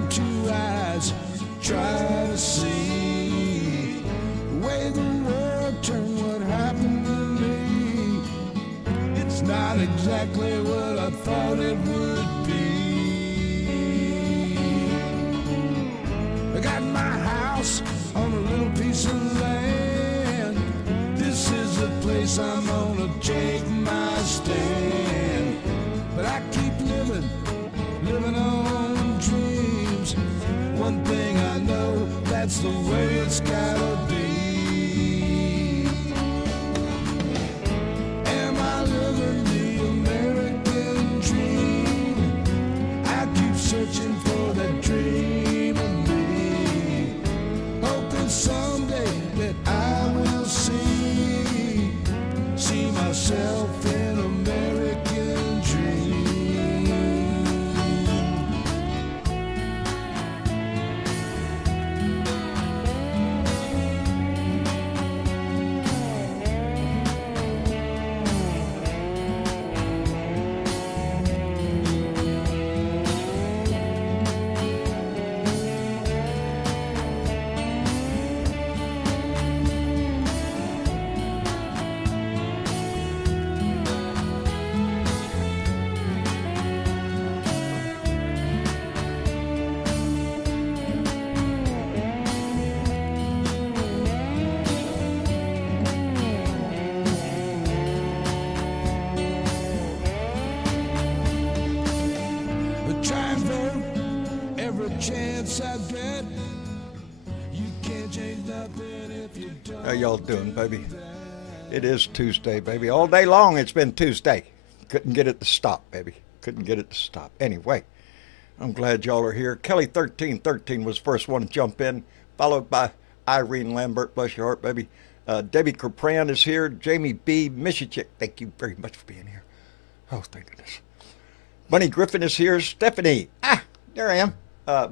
got two eyes, try to see the way the world turned, what happened to me. It's not exactly what I thought it would be. I got my house on a little piece of land. This is the place I'm gonna take my stand. But I keep living on dreams. One thing I know, that's the way it's gotta be. Am I living the American dream? I keep searching for that dream of me, hoping someday that I will see myself in American dream. Chance I get, you can't change nothing if you don't. How y'all doing, baby? It is Tuesday, baby. All day long it's been Tuesday. Couldn't get it to stop, baby. Couldn't get it to stop. Anyway, I'm glad y'all are here. Kelly 1313 was the first one to jump in, followed by Irene Lambert, bless your heart, baby. Debbie Capran is here. Jamie B. Mishichik, thank you very much for being here. Oh, thank goodness. Bunny Griffin is here. Stephanie, there I am.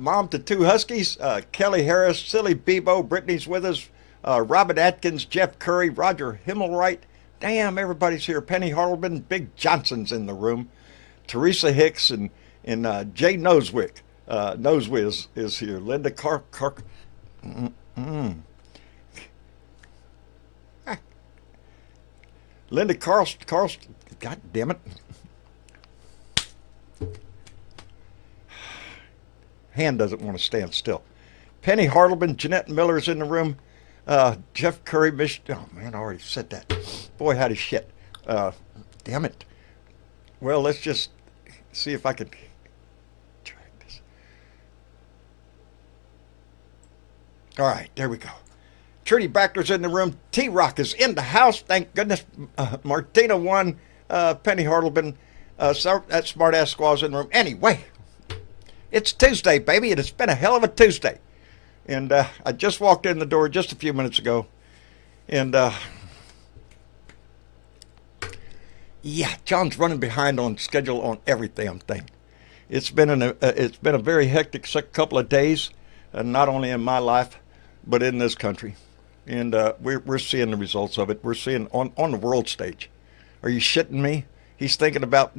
Mom to two Huskies, Kelly Harris, Silly Bebo, Brittany's with us, Robin Atkins, Jeff Curry, Roger Himmelwright. Damn, everybody's here. Penny Harleman, Big Johnson's in the room. Teresa Hicks and Jay Nosewick. Nosewiz is here. Linda Linda Carlst, God damn it. Hand doesn't want to stand still. Penny Hartleman, Jeanette Miller's in the room. Jeff Curry, oh man, I already said that. Boy, howdy shit. Damn it. Well, let's just see if I can track this. All right, there we go. Trudy Backler's in the room. T-Rock is in the house. Thank goodness. Martina won. Penny Hartleman. So that smart-ass squaw's in the room. Anyway. It's Tuesday, baby, and it's been a hell of a Tuesday. And I just walked in the door just a few minutes ago. And, yeah, John's running behind on schedule on every damn thing. It's been a very hectic couple of days, not only in my life, but in this country. And we're seeing the results of it. We're seeing on the world stage. Are you shitting me? He's thinking about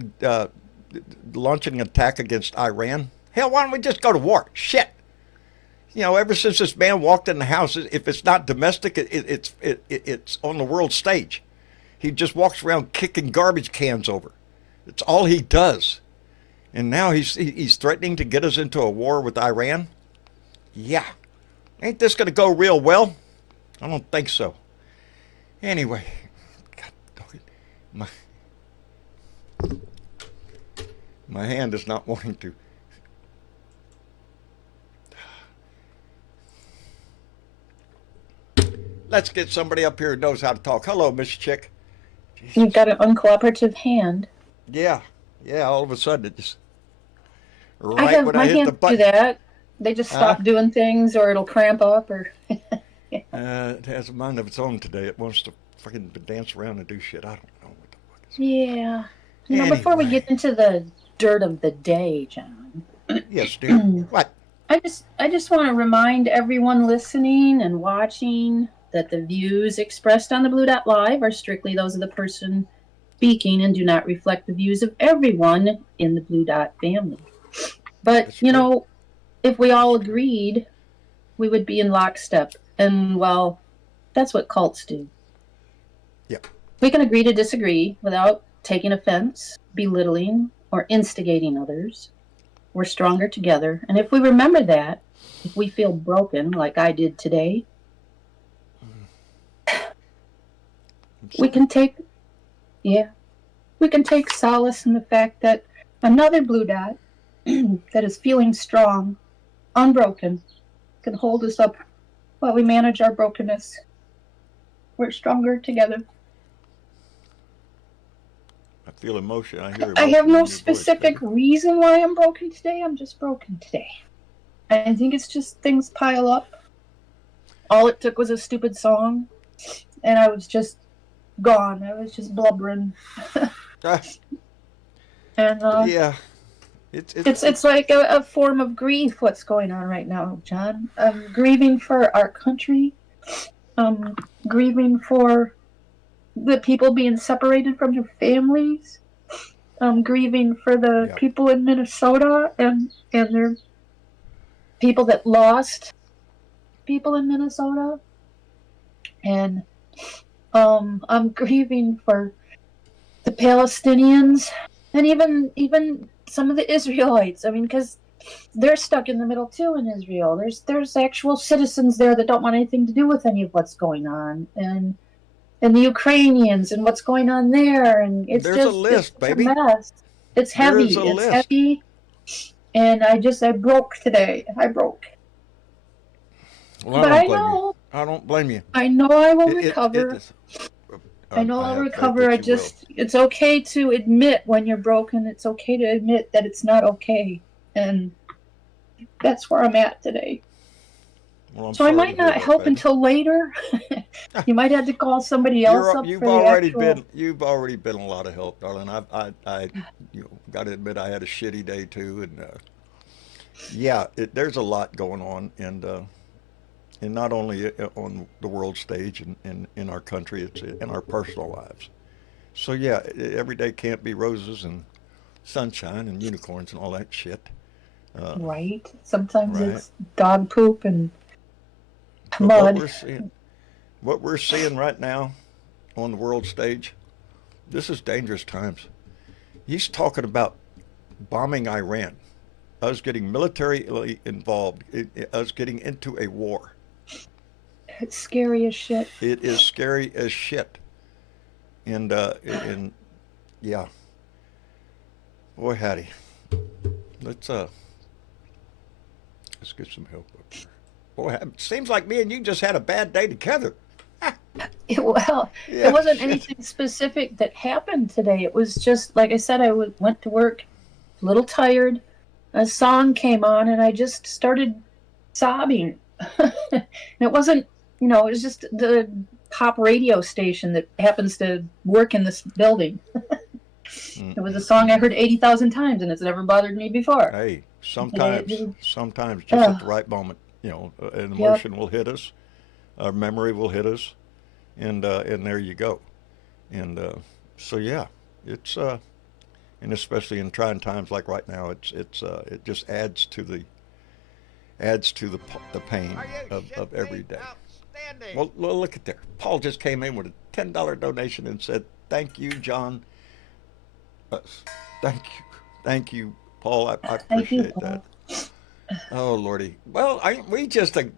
launching an attack against Iran. Hell, why don't we just go to war? Shit. You know, ever since this man walked in the house, if it's not domestic, it's on the world stage. He just walks around kicking garbage cans over. It's all he does. And now he's threatening to get us into a war with Iran? Yeah. Ain't this going to go real well? I don't think so. Anyway. God dog it. My hand is not wanting to. Let's get somebody up here who knows how to talk. Hello, Miss Chick. Jesus. You've got an uncooperative hand. Yeah, all of a sudden it just right when I hit the button. Do that. They just stop doing things, or it'll cramp up, or. It has a mind of its own today. It wants to fucking dance around and do shit. I don't know what the fuck is. Yeah. Anyway. Before we get into the dirt of the day, John. Yes, dear. What? I just want to remind everyone listening and watching that the views expressed on the Blue Dot Live are strictly those of the person speaking and do not reflect the views of everyone in the Blue Dot family. But, you know, if we all agreed, we would be in lockstep. And, well, that's what cults do. Yep. We can agree to disagree without taking offense, belittling, or instigating others. We're stronger together. And if we remember that, if we feel broken like I did today, we can take solace in the fact that another blue dot that is feeling strong, unbroken, can hold us up while we manage our brokenness. We're stronger together. I feel emotion. I hear emotion. I have in no your voice, specific baby. reason why I'm broken today. I'm just broken today. I think it's just things pile up. All it took was a stupid song, and I was just gone. I was just blubbering. Ah, And yeah. it's like a form of grief what's going on right now, John. I'm grieving for our country. Grieving for the people being separated from their families. Grieving for the Yeah. people in Minnesota and their people that lost people in Minnesota. And I'm grieving for the Palestinians and even some of the Israelites. I mean, because they're stuck in the middle too in Israel. There's actual citizens there that don't want anything to do with any of what's going on, and the Ukrainians and what's going on there, and it's There's just a list, it's baby. a mess. It's There heavy. is a It's list. heavy, and I broke today. I broke, Well, but I I don't blame you. know I don't blame you. I know I will It recover. is. I know I I'll have faith recover. that you will. It's okay to admit when you're broken. It's okay to admit that it's not okay. And that's where I'm at today. Well, I'm So I sorry might to hear not that, help baby. until later. You might have to call somebody else up You've for the already actual. been a lot of help, darling. I got to admit I had a shitty day too, and yeah, there's a lot going on, and not only on the world stage and in our country, it's in our personal lives. So yeah, every day can't be roses and sunshine and unicorns and all that shit, Right. Sometimes right? it's dog poop and But mud. what we're seeing right now on the world stage, this is dangerous times. He's talking about bombing Iran, us getting militarily involved, us getting into a war. It's scary as shit. It is scary as shit. And yeah, boy, Hattie, let's uh let's get some help up here. Boy, it seems like me and you just had a bad day together. Well, it Yeah, wasn't shit. anything specific that happened today. It was just, like I said, went to work a little tired. A song came on, and I just started sobbing. And it wasn't, it was just the pop radio station that happens to work in this building. It was a song I heard 80,000 times, and it's never bothered me before. Hey, It, sometimes just at uh, the right moment, an yep. emotion will hit us, a memory will hit us, and there you go. And so yeah, it's and especially in trying times like right now, it just adds to the pain of every day. Well, look at there. Paul just came in with a $10 donation and said, "Thank you, John. Uh, thank you, Paul. I Thank you, appreciate that." Paul. Oh lordy. Well, we just a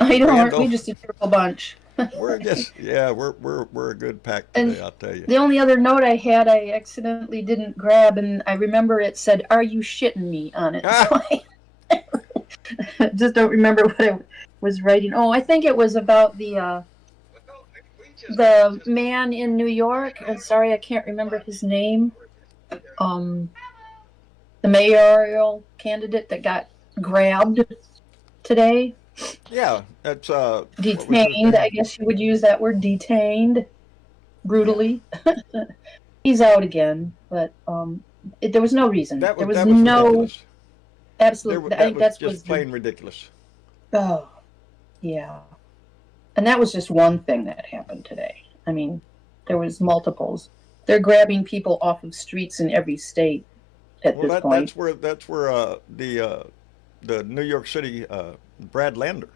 I know, grand aren't we old. just a terrible bunch? We're just yeah. We're a good pack And today. I'll tell you. the only other note I had, I accidentally didn't grab, and I remember it said, "Are you shitting me?" on it. So Ah, I just don't remember what I was writing. Oh, I think it was about the man in New York. I'm sorry, I can't remember his name. Um, the mayoral candidate that got grabbed today, yeah. That's what was his detained. I name? guess you would use that word, detained Yeah. brutally. He's out again, but there was no reason. There was That was no ridiculous. absolute. I That think was that was just the. plain ridiculous. Oh, yeah. And that was just one thing that happened today. I mean, there was multiples. They're grabbing people off of streets in every state at Well, this point. that's where the the New York City Brad Lander.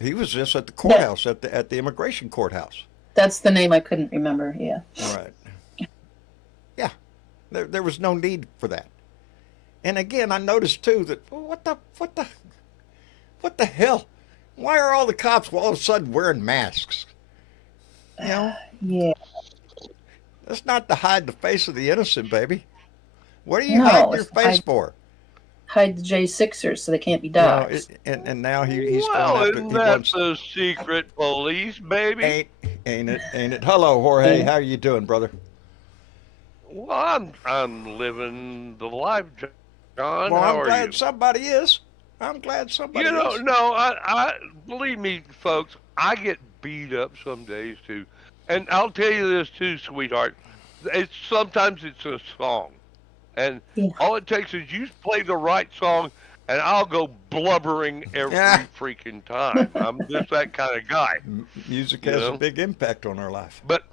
He was just at the courthouse, at the immigration courthouse. That's the name I couldn't remember. Yeah. Right. Yeah. There was no need for that. And again, I noticed too that what the hell? Why are all the cops all of a sudden wearing masks? You know, Yeah. that's not to hide the face of the innocent, baby. What are you No, hiding your it's face for? hide the J6ers so they can't be You know, dogs. and now he's going Well, after. isn't He that wants. the secret police, baby? Ain't it? Ain't it? Hello, Jorge. Yeah. How you doing, brother? Well, I'm living the life, John. Well, How I'm are glad you? somebody is. I'm glad somebody You know, is. no, I believe me, folks. I get beat up some days too, and I'll tell you this too, sweetheart. Sometimes it's a song, and Yeah. all it takes is you play the right song, and I'll go blubbering every Yeah. freaking time. I'm just that kind of guy. Music You has a know? big impact on our life. But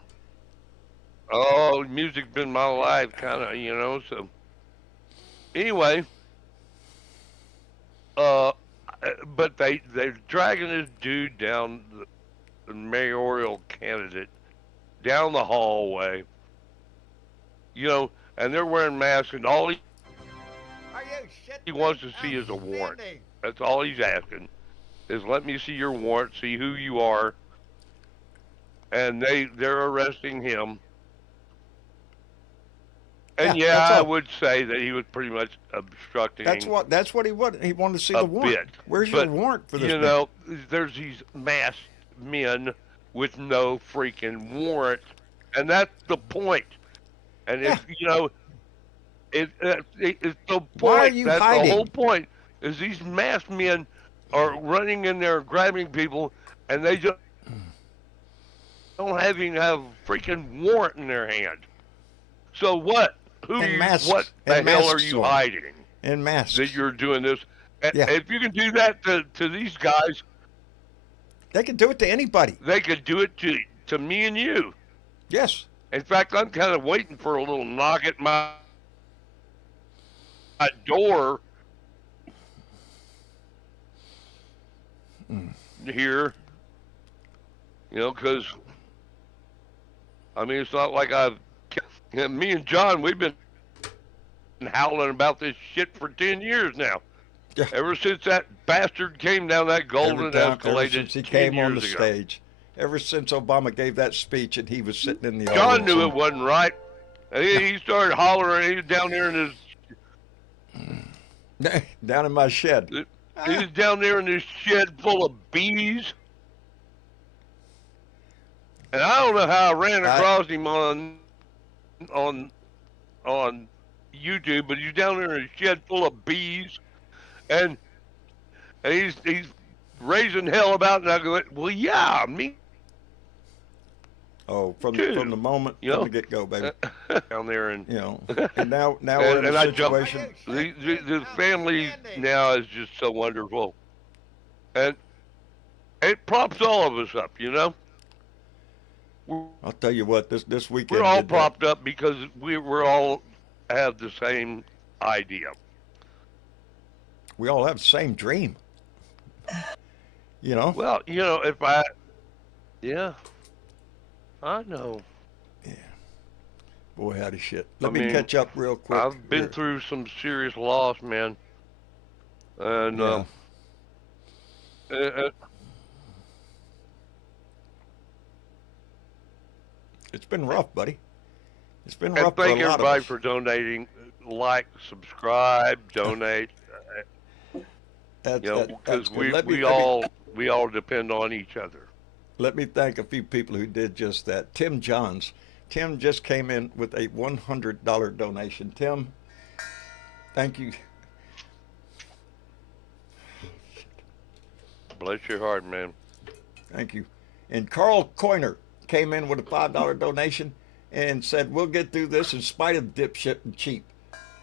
oh, music's been my life, kind of, So anyway, uh, but they're dragging this dude down, the mayoral candidate, down the hallway, and they're wearing masks, and all he wants to see is a warrant. That's all he's asking, is let me see your warrant, see who you are, and they're arresting him. And Yeah, that's I all. would say that he was pretty much obstructing That's what he wanted. He wanted to see a the warrant. bit. Where's But, your warrant for this? you man? know, there's these masked men with no freaking warrant, and that's the point. And Yeah. it's the point. Why are you that's hiding? the whole point. Is these masked men are running in there grabbing people, and they just don't even have a freaking warrant in their hand. So what? And masks. What the And hell are masks you on. hiding? In masks. That you're doing this? And Yeah. if you can do that to these guys, They can do it to anybody. they could do it to me and you. Yes. In fact, I'm kind of waiting for a little knock at my door here. Because I mean, it's not like me and John, we've been howling about this shit for 10 years now. Yeah. Ever since that bastard came down that golden Ever escalator since he 10 came on the years ago. stage. Ever since Obama gave that speech and he was sitting in the John audience. knew it wasn't right. And he started hollering. He was down there in his Down in my shed. he was down there in this shed full of bees. And I don't know how I ran across him on YouTube, but he's down there in a shed full of bees, and he's raising hell about it. And I go, well, yeah, me Oh, from too. the moment, You from know? the get go, baby. down there, and And now we're in and a I jumped. situation. The family now is just so wonderful, and it props all of us up. I'll tell you what, this weekend We're all did that. propped up because we're all have the same idea. We all have the same dream. Well, yeah, I know. Boy, howdy shit. I Let me mean, catch up real quick. I've been here. through some serious loss, man, and Yeah. It's been rough, buddy. It's been and rough for a thank lot of everybody us. for donating, like, subscribe, donate. That's Because good. we all depend on each other. Let me thank a few people who did just that. Tim Johns. Tim just came in with a $100 donation. Tim, thank you. Bless your heart, man. Thank you. And Carl Coiner came in with a $5 donation and said, we'll get through this in spite of dipshit and cheap.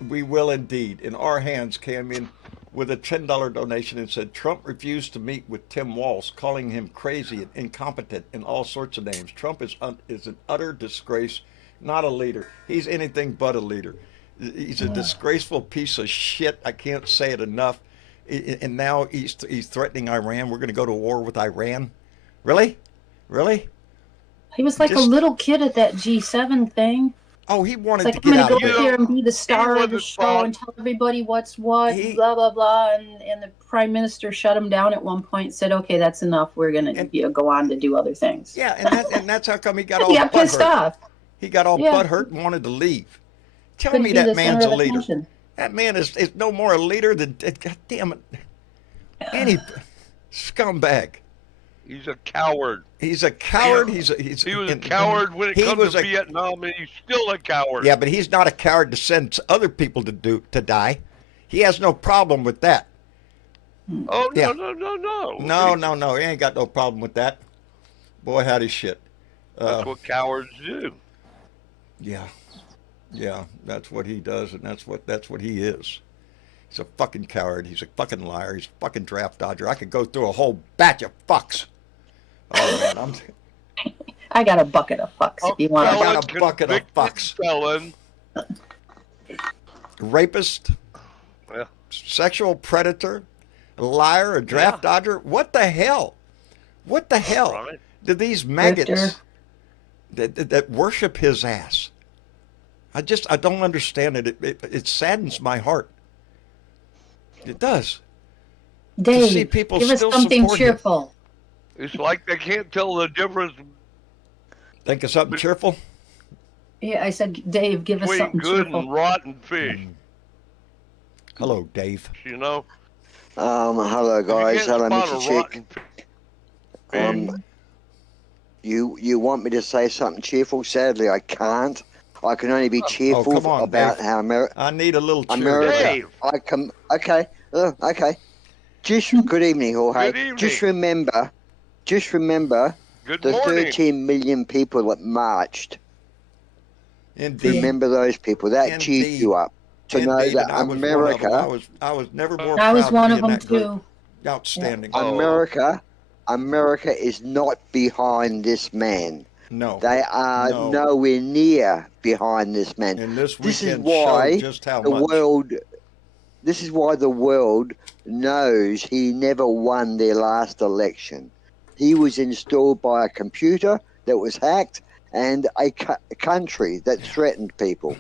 We will indeed. And our hands came in with a $10 donation and said, Trump refused to meet with Tim Walz, calling him crazy and incompetent and all sorts of names. Trump is an utter disgrace, not a leader. He's anything but a leader. He's a disgraceful piece of shit. I can't say it enough. And now he's threatening Iran. We're going to go to war with Iran. Really? Really? He was like a little kid at that G7 thing. Oh, he wanted It's like, to get I'm out going of to go there. here and be the star of the show and tell everybody what's what, blah, blah, blah. And the prime minister shut him down at one point and said, okay, that's enough. We're going to go on to do other things. Yeah, and that's how come he got all got pissed off. He got all butthurt and wanted to leave. Tell me that man's a leader. Attention. That man is no more a leader than, God damn it, any scumbag. He's a coward. He was a coward when it comes to Vietnam, and he's still a coward. Yeah, but he's not a coward to send other people to die. He has no problem with that. Oh, no, yeah. no. He ain't got no problem with that. Boy, howdy shit. That's what cowards do. Yeah, that's what he does, and that's what he is. He's a fucking coward. He's a fucking liar. He's a fucking draft dodger. I could go through a whole batch of fucks. Oh man, I got a bucket of fucks if you want. I got a bucket of fucks. Felon. Rapist, sexual predator, a liar, a draft dodger. What the hell? What the hell? Right. Do these maggots that worship his ass? I don't understand it. It saddens my heart. It does. Dave, to see people give us still something support cheerful. Him. It's like they can't tell the difference. Think of something cheerful? Yeah, I said, Dave, give us something good cheerful. and rotten fish. Hello, Dave. You know? Hello, guys. Hello, Mr. Chick. You want me to say something cheerful? Sadly, I can't. I can only be cheerful about Dave. How America. I need a little cheer. America. I can. Okay. Okay. Good evening, Jorge. Good evening. Just remember Good the morning. 13 million people that marched. Indeed. Remember those people. That cheered you up to know that America. I was never more. I was one of them too. too. Outstanding. America is not behind this man. No. They are nowhere near behind this man. And this is why just how the much. world. This is why the world knows he never won their last election. He was installed by a computer that was hacked and a country that threatened people.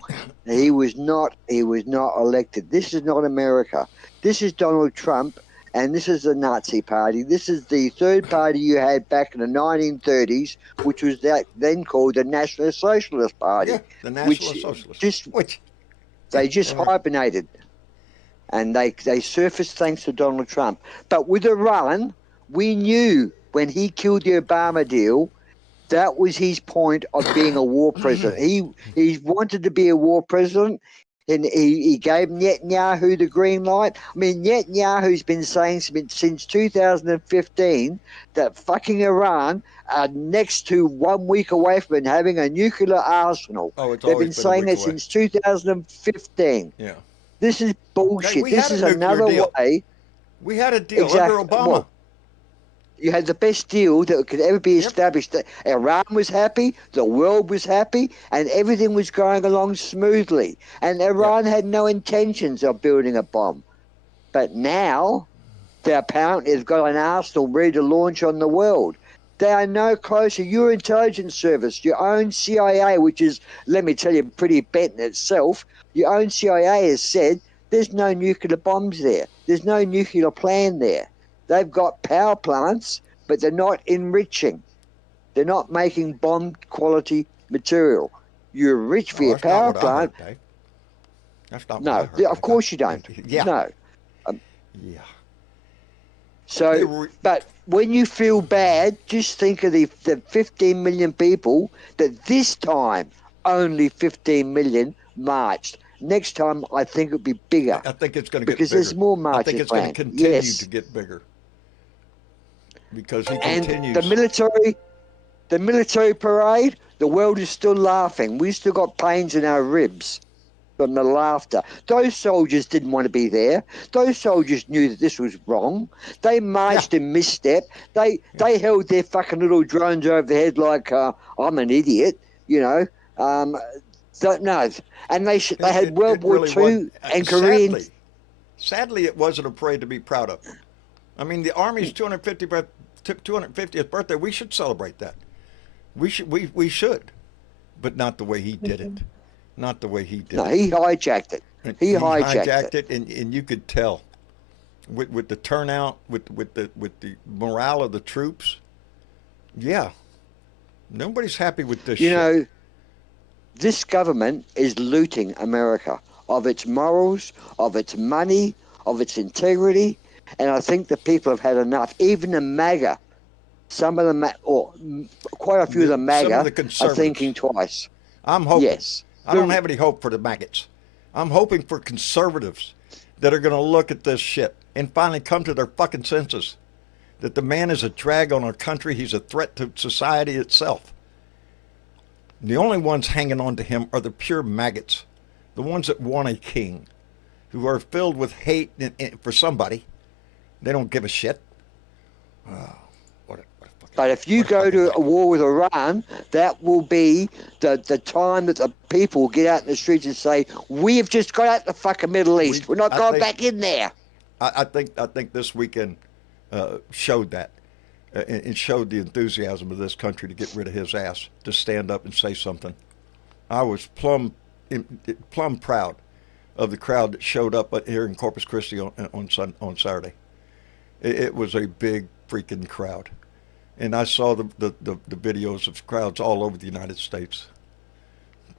He was not elected. This is not America. This is Donald Trump, and this is the Nazi Party. This is the third party you had back in the 1930s, which was then called the National Socialist Party. Yeah, the National Socialist. They just hibernated. And they surfaced thanks to Donald Trump. But with Iran, we knew when he killed the Obama deal, that was his point of being a war president. He wanted to be a war president, and he gave Netanyahu the green light. I mean, Netanyahu's been saying since 2015 that fucking Iran are next to 1 week away from having a nuclear arsenal. They've been saying that since 2015. Yeah. This is bullshit. This is another way. We had a deal under Obama. Well, you had the best deal that could ever be established. Iran was happy, the world was happy, and everything was going along smoothly. And Iran had no intentions of building a bomb. But now, they apparently have got an arsenal ready to launch on the world. They are no closer. Your intelligence service, your own CIA, which is, let me tell you, pretty bent in itself, your own CIA has said there's no nuclear bombs there. There's no nuclear plan there. They've got power plants, but they're not enriching. They're not making bomb-quality material. You're rich for your power plant. That's not what I heard. Of course you don't. Yeah. No. Yeah. So, but when you feel bad, just think of the 15 million people that this time only 15 million marched. Next time, I think it'll be bigger. I think it's going to get bigger. Because there's more marches. I think it's going to continue to get bigger. Because he continues. And the military parade, the world is still laughing. We still got pains in our ribs from the laughter. Those soldiers didn't want to be there. Those soldiers knew that this was wrong. They marched in misstep. They held their fucking little drones over their head like I'm an idiot, you know. No, and they had World War really II wasn't. and Korean. Sadly, it wasn't a parade to be proud of. I mean, the Army's 250th birthday. We should celebrate that. We should, but not the way he did it. Not the way he did No, it. he hijacked it. He hijacked it, and you could tell with the turnout, with the morale of the troops. Yeah, nobody's happy with this. You shit. know, this government is looting America of its morals, of its money, of its integrity, and I think the people have had enough. Even the MAGA, some of them, or quite a few of the MAGA, some of the are conservatives. thinking twice. I'm hoping. Yes. I don't have any hope for the maggots. I'm hoping for conservatives that are going to look at this shit and finally come to their fucking senses that the man is a drag on our country. He's a threat to society itself. The only ones hanging on to him are the pure maggots, the ones that want a king, who are filled with hate for somebody. They don't give a shit. But if you go to a war with Iran, that will be the time that the people will get out in the streets and say, "We have just got out the fucking Middle East. We're not going back in there." I think this weekend showed that. It showed the enthusiasm of this country to get rid of his ass, to stand up and say something. I was plumb proud of the crowd that showed up here in Corpus Christi on Saturday. It was a big freaking crowd, and I saw the videos of crowds all over the United States.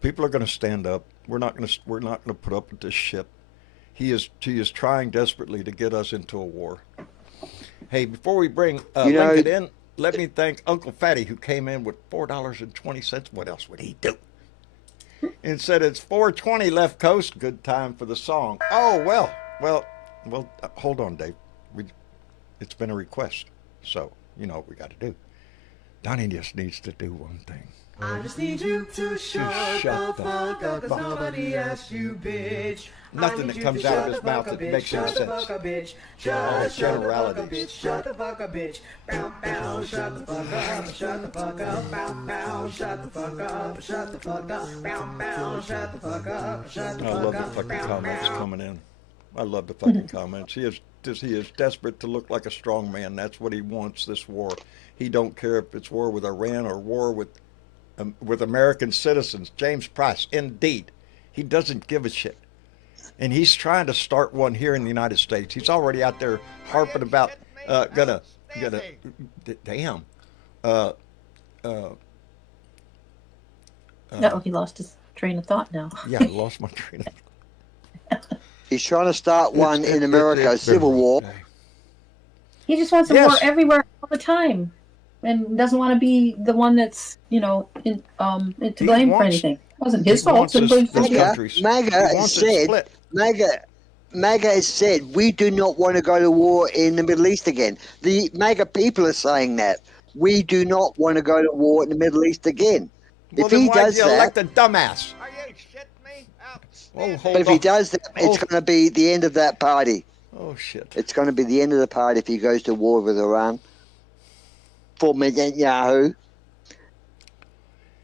People are going to stand up. We're not going to put up with this shit. He is trying desperately to get us into a war. Hey, before we bring Lincoln in, let me thank Uncle Fatty, who came in with $4.20. What else would he do? And said it's 4:20 left coast. Good time for the song. Oh well. Hold on, Dave. It's been a request, so you know what we got to do. Donnie just needs to do one thing. I just need you to shut the fuck up, 'cause nobody asked you, bitch. Nothing that comes out of his mouth that makes any sense. All the generalities. Shut the fuck up, bitch. Bow, bow, shut the fuck up, shut the fuck up, bow, bow, shut the fuck up, shut the fuck up, bow, bow, shut the fuck up, shut the I love fuck the up, fucking comments coming in. I love the fucking comments. He is desperate to look like a strong man. That's what he wants, this war. He don't care if it's war with Iran or war with American citizens. James Price, indeed. He doesn't give a shit. And he's trying to start one here in the United States. He's already out there harping about damn. He lost his train of thought now. Yeah, I lost my train of thought. He's trying to start one in America, a civil war. He just wants a Yes. war everywhere all the time, and doesn't want to be the one that's to blame for anything. It wasn't his fault. This Simply country's- MAGA he wants it said, split. MAGA has said, we do not want to go to war in the Middle East again. The MAGA people are saying that. We do not want to go to war in the Middle East again. Well, If then he why'd does you that, elect a dumbass? Are you shitting me? but if he does that, it's going to be the end of that party. Oh, shit. It's going to be the end of the party if he goes to war with Iran. For Netanyahu.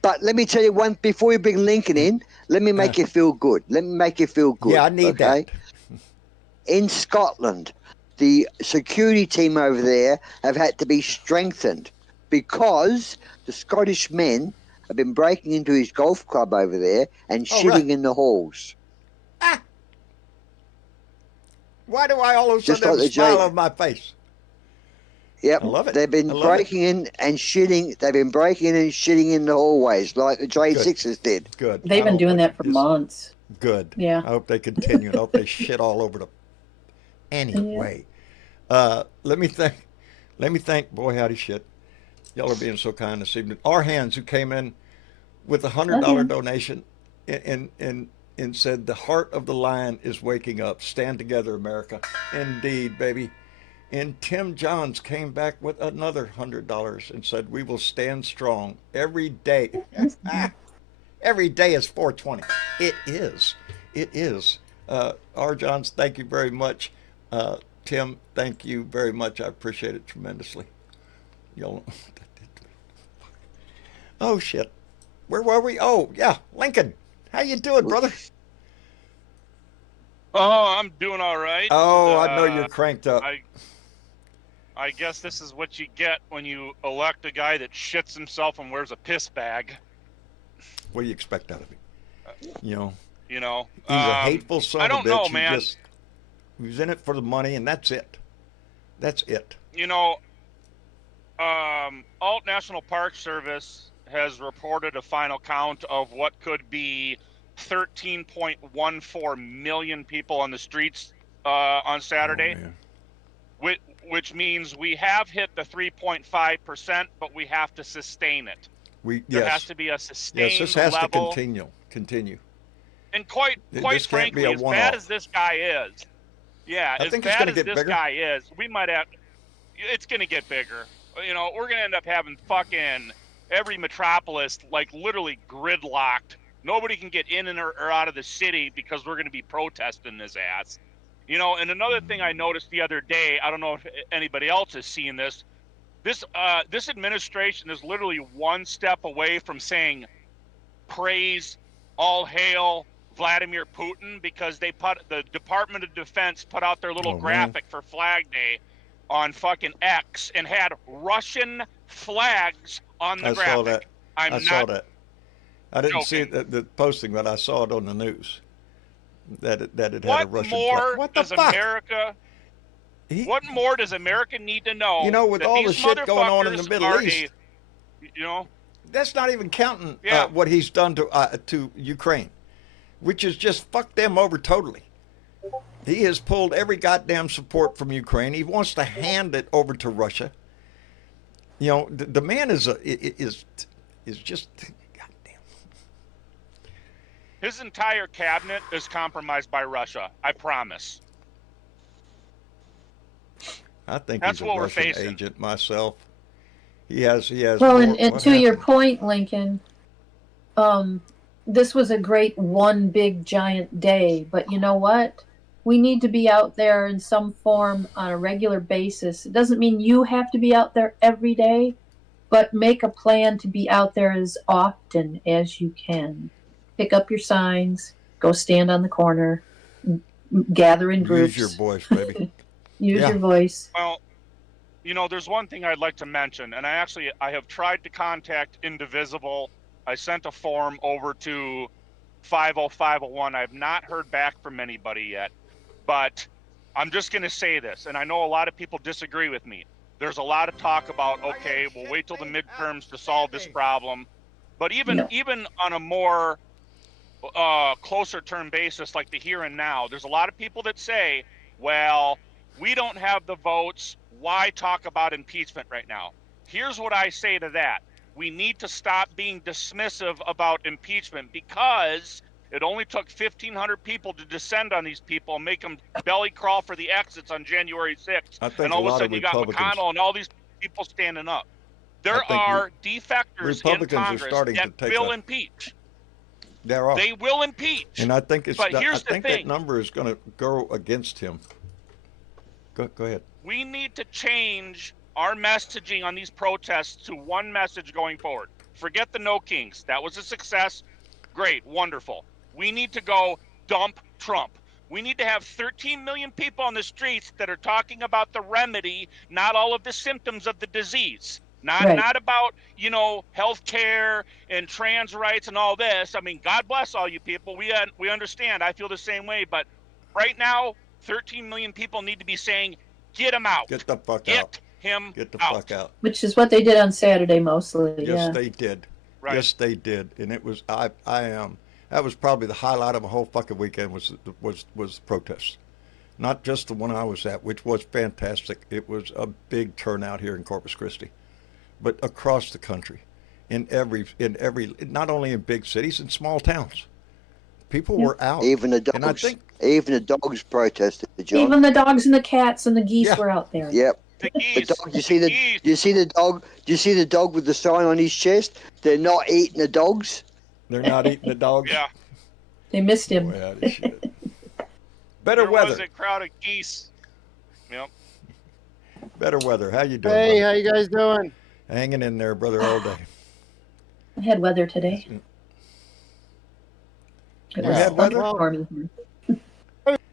But let me tell you one, before you bring Lincoln in, let me make you feel good. Let me make you feel good. Yeah, I need that. In Scotland, the security team over there have had to be strengthened because the Scottish men have been breaking into his golf club over there and shooting right. in the halls. Why do I all of a Just sudden have like a the smile J- on my face? Yep, I love it. They've been I love breaking in and shitting. They've been breaking in and shitting in the hallways like the J6s did. Good. they've been doing that for months. Good. Yeah. I hope they continue. I hope they shit all over the. Anyway, let me thank. Boy, howdy shit. Y'all are being so kind this evening. Our hands who came in with a $100 donation and said the heart of the lion is waking up. Stand together, America. Indeed, baby. And Tim Johns came back with another $100 and said, we will stand strong every day. Every day is 420. It is. It is. R. Johns, thank you very much. Tim, thank you very much. I appreciate it tremendously. Y'all. Oh, shit. Where were we? Oh, yeah. Lincoln. How you doing, brother? Oh, I'm doing all right. Oh, I know you're cranked up. I guess this is what you get when you elect a guy that shits himself and wears a piss bag. What do you expect out of him? You know, You know, he's a hateful son I of a don't bitch know, who man. who's in it for the money, and that's it. That's it. You know, Alt National Park Service has reported a final count of what could be 13.14 million people on the streets on Saturday. Oh, man. Which means we have hit the 3.5%, but we have to sustain it. There has to be a sustained yes, this has level. to continue. And quite This can't be frankly, a as one-off. bad as this guy is, I as think it's bad gonna as get this bigger. guy is, we might have. It's going to get bigger. You know, we're going to end up having fucking every metropolis like literally gridlocked. Nobody can get in or out of the city because we're going to be protesting his ass. You know, and another thing I noticed the other day, I don't know if anybody else has seen this. This administration is literally one step away from saying praise, all hail Vladimir Putin, because the Department of Defense put out their little graphic for Flag Day on fucking X and had Russian flags on the graphic. Saw that. I saw that. I didn't see the posting, but I saw it on the news. That it had a Russian flag. What the fuck? What more does America need to know? You know, with all the shit going on in the Middle East, you know, that's not even counting what he's done to Ukraine, which has just fucked them over totally. He has pulled every goddamn support from Ukraine. He wants to hand it over to Russia. You know, the man is just goddamn. His entire cabinet is compromised by Russia. I promise. I think that's he's a what Russian we're facing. agent myself. He has. Well, and to your point, Lincoln, this was a great one big giant day. But you know what? We need to be out there in some form on a regular basis. It doesn't mean you have to be out there every day, but make a plan to be out there as often as you can. Pick up your signs, go stand on the corner, gather in groups. Use your voice, baby. Use your voice. Well, you know, there's one thing I'd like to mention, and I have tried to contact Indivisible. I sent a form over to 50501. I have not heard back from anybody yet, but I'm just going to say this, and I know a lot of people disagree with me. There's a lot of talk about, okay, we'll wait till the midterms to solve this problem, but even on a more closer term basis, like the here and now, there's a lot of people that say, well, we don't have the votes. Why talk about impeachment right now? Here's what I say to that. We need to stop being dismissive about impeachment, because it only took 1,500 people to descend on these people and make them belly crawl for the exits on January 6th. And all of a sudden you got McConnell and all these people standing up. There are defectors in Congress that will impeach. There are. They will impeach. And I think that number is going to go against him. Go ahead. We need to change our messaging on these protests to one message going forward. Forget the No Kings. That was a success. Great. Wonderful. We need to go dump Trump. We need to have 13 million people on the streets that are talking about the remedy, not all of the symptoms of the disease. Not about, you know, health care and trans rights and all this. I mean, God bless all you people. We understand. I feel the same way. But right now, 13 million people need to be saying, get him out. Get the fuck out. Get him Get the out. fuck out. Which is what they did on Saturday mostly. Yes, they did. Right. Yes, they did. And it was, that was probably the highlight of a whole fucking weekend was protests. Not just the one I was at, which was fantastic. It was a big turnout here in Corpus Christi, but across the country, in every, not only in big cities, in small towns. People were out. Even the dogs. And I think, even the dogs protested, John. Even the dogs and the cats and the geese were out there. Yep. The geese. The dog, you see the dog? Do you see the dog with the sign on his chest? They're not eating the dogs. They're not eating the dogs. Yeah. They missed him. Boy, shit. Better there weather. Was a crowd of geese. Yep. Better weather. How you doing? Hey, buddy? how you guys doing? Hanging in there, brother, all day. I had weather today. It We was had weather? thunderstorming.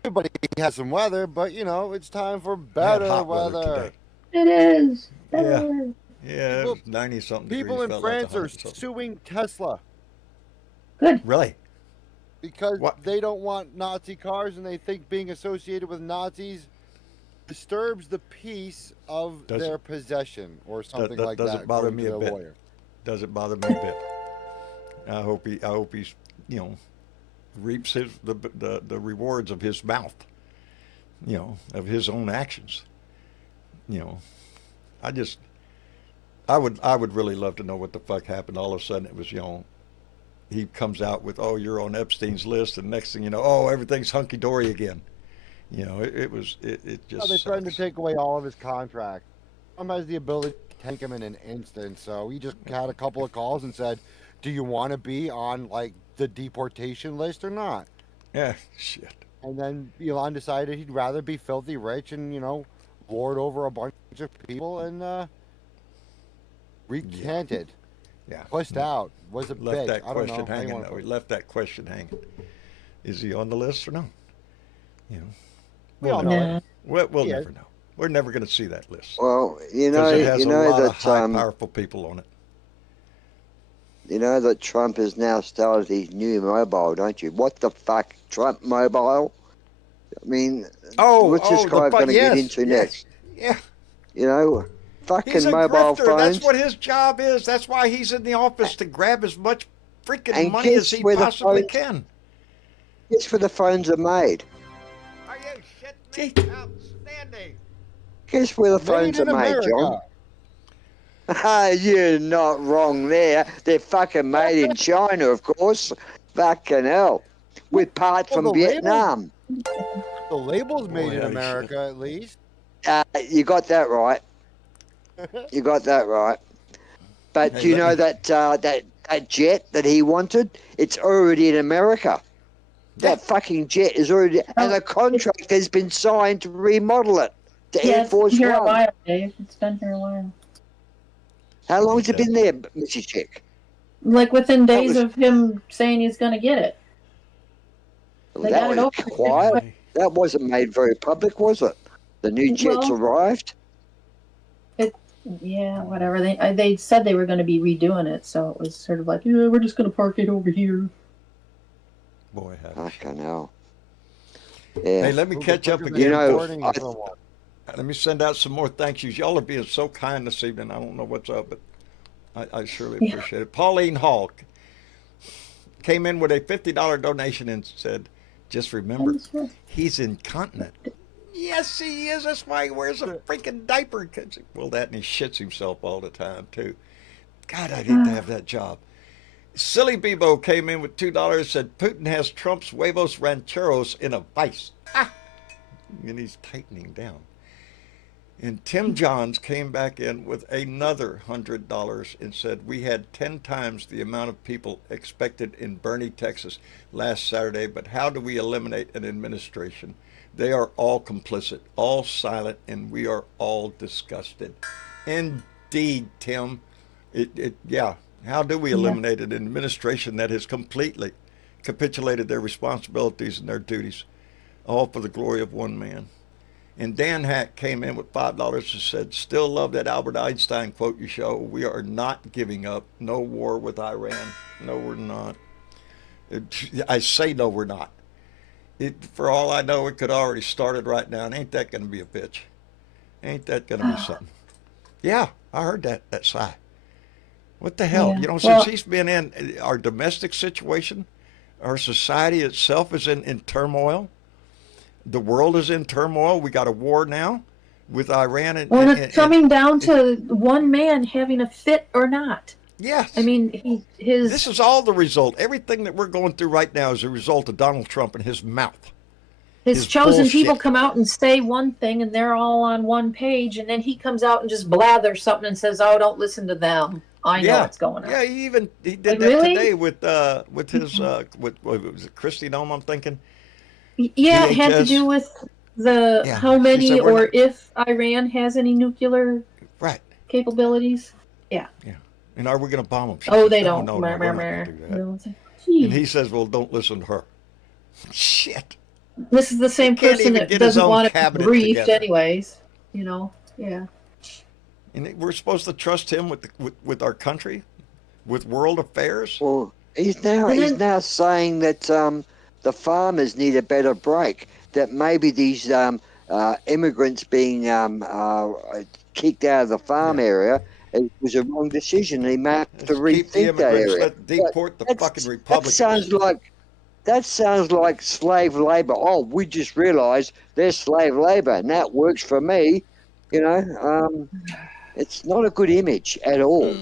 Everybody has some weather, but you know, it's time for We had better hot weather. today. It is. Yeah. Better. Yeah, it People- was 90-something degrees. People in felt like France are 100 something. suing Tesla Good. Really? because What? they don't want Nazi cars and they think being associated with Nazis disturbs the peace of Does- their possession or something like doesn't that. bother according me to a their bit. lawyer. Doesn't bother me a bit. I hope he's, you know, reaps the rewards of his mouth, you know, of his own actions. You know, I would really love to know what the fuck happened. All of a sudden it was, you know, he comes out with, oh, you're on Epstein's list, and next thing you know, oh, everything's hunky dory again. You know, it just. Oh, they threatened to sucks. take away all of his contract. Trump has the ability to tank him in an instant, so he just had a couple of calls and said, "Do you want to be on like the deportation list or not?" Yeah, shit. And then Elon decided he'd rather be filthy rich and, you know, lord over a bunch of people and recanted. Yeah. Pushed out. Was a Left bitch. that I don't know. question How you hanging. wanna Though. put He it. left that question hanging. Is he on the list or no? You know, We all know Nah. it. we'll Yeah. never know. We're never going to see that list Well, because it has you a know lot of that high, powerful people on it. you know that Trump has now started his new mobile, don't you? What the fuck, Trump mobile? I mean, what's this guy going to get into next? Yeah, You know, fucking he's a mobile grifter. phones. That's what his job is. That's why he's in the office, to grab as much freaking And money as guess he where the possibly phones- can. Guess where the phones are made? Are you shitting me? Outstanding. Guess where the Made phones in are made, John? America. You're not wrong there. They're fucking made in China, of course. Fucking hell. With parts Well, from the label- Vietnam. The label's made Boy, in howdy America, at least. You got that right. You got that right. But Hey, do you let know me- that jet that he wanted? It's already in America. That fucking jet is already, and the contract has been signed to remodel it to Yeah, Air it's Force been here a One. while, Dave. It's been here a while. How long has it Okay. been there, Mrs. Chick? Like within That days was- of him saying he's going to get it. They that got it was over quiet. That wasn't made very public, was it? The new jets Well- arrived. Yeah, whatever. They said they were going to be redoing it, so it was sort of like, yeah, we're just going to park it over here. Boy, howdy. Fucking hell. Yeah. Hey, let me catch up You again. know, Boarding I- someone. Let me send out some more thank yous. Y'all are being so kind this evening. I don't know what's up, but I surely Yeah. appreciate it. Pauline Hall came in with a $50 donation and said, just remember, he's incontinent. Yes, he is. That's why he wears a freaking diaper. Well, that and he shits himself all the time, too. God, I'd hate to have that job. Silly Bebo came in with $2, said Putin has Trump's huevos rancheros in a vice. Ah! And he's tightening down. And Tim Johns came back in with another $100 and said, we had 10 times the amount of people expected in Bernie, Texas last Saturday, but how do we eliminate an administration? They are all complicit, all silent, and we are all disgusted. Indeed, Tim. Yeah. How do we eliminate an administration that has completely capitulated their responsibilities and their duties, all for the glory of one man? And Dan Hack came in with $5 and said, still love that Albert Einstein quote you show. We are not giving up. No war with Iran. No, we're not. I say no, we're not. For all I know, it could already started right now. And ain't that going to be a bitch? Ain't that going to be something? Yeah, I heard that sigh. What the hell? Yeah. You know, Well- since he's been in our domestic situation, our society itself is in turmoil. The world is in turmoil. We got a war now with Iran. And, Well, and- it's coming down to one man having a fit or not. yes. I mean, his This is all the result. Everything that we're going through right now is a result of Donald Trump and his mouth. his chosen people bullshit. come out and say one thing, and they're all on one page, and then he comes out and just blathers something and says, "Oh, don't listen to them. I know what's going on." Yeah, he did Like, that really? today with his with what was it, Christy Nome, I'm thinking. Yeah, it had to DHS. do with the Yeah, how she many said we're or not- if Iran has any nuclear Right. capabilities. And are we going to bomb them? Oh, they don't. No, we're not going to do that. No. And he says, well, don't listen to her. Shit. This is the same can't person even that get his doesn't own want to be cabinet briefed together. anyways. You know, yeah. And we're supposed to trust him with our country, with world affairs. Well, he's And then, now saying that the farmers need a better break. That maybe these immigrants being kicked out of the farm Yeah. area, it was a wrong decision. He may have to Let's keep the rethink that immigrants. area. Let's deport the fucking That Republicans. sounds like slave labor. Oh, we just realised they're slave labor, and that works for me. You know, it's not a good image at all.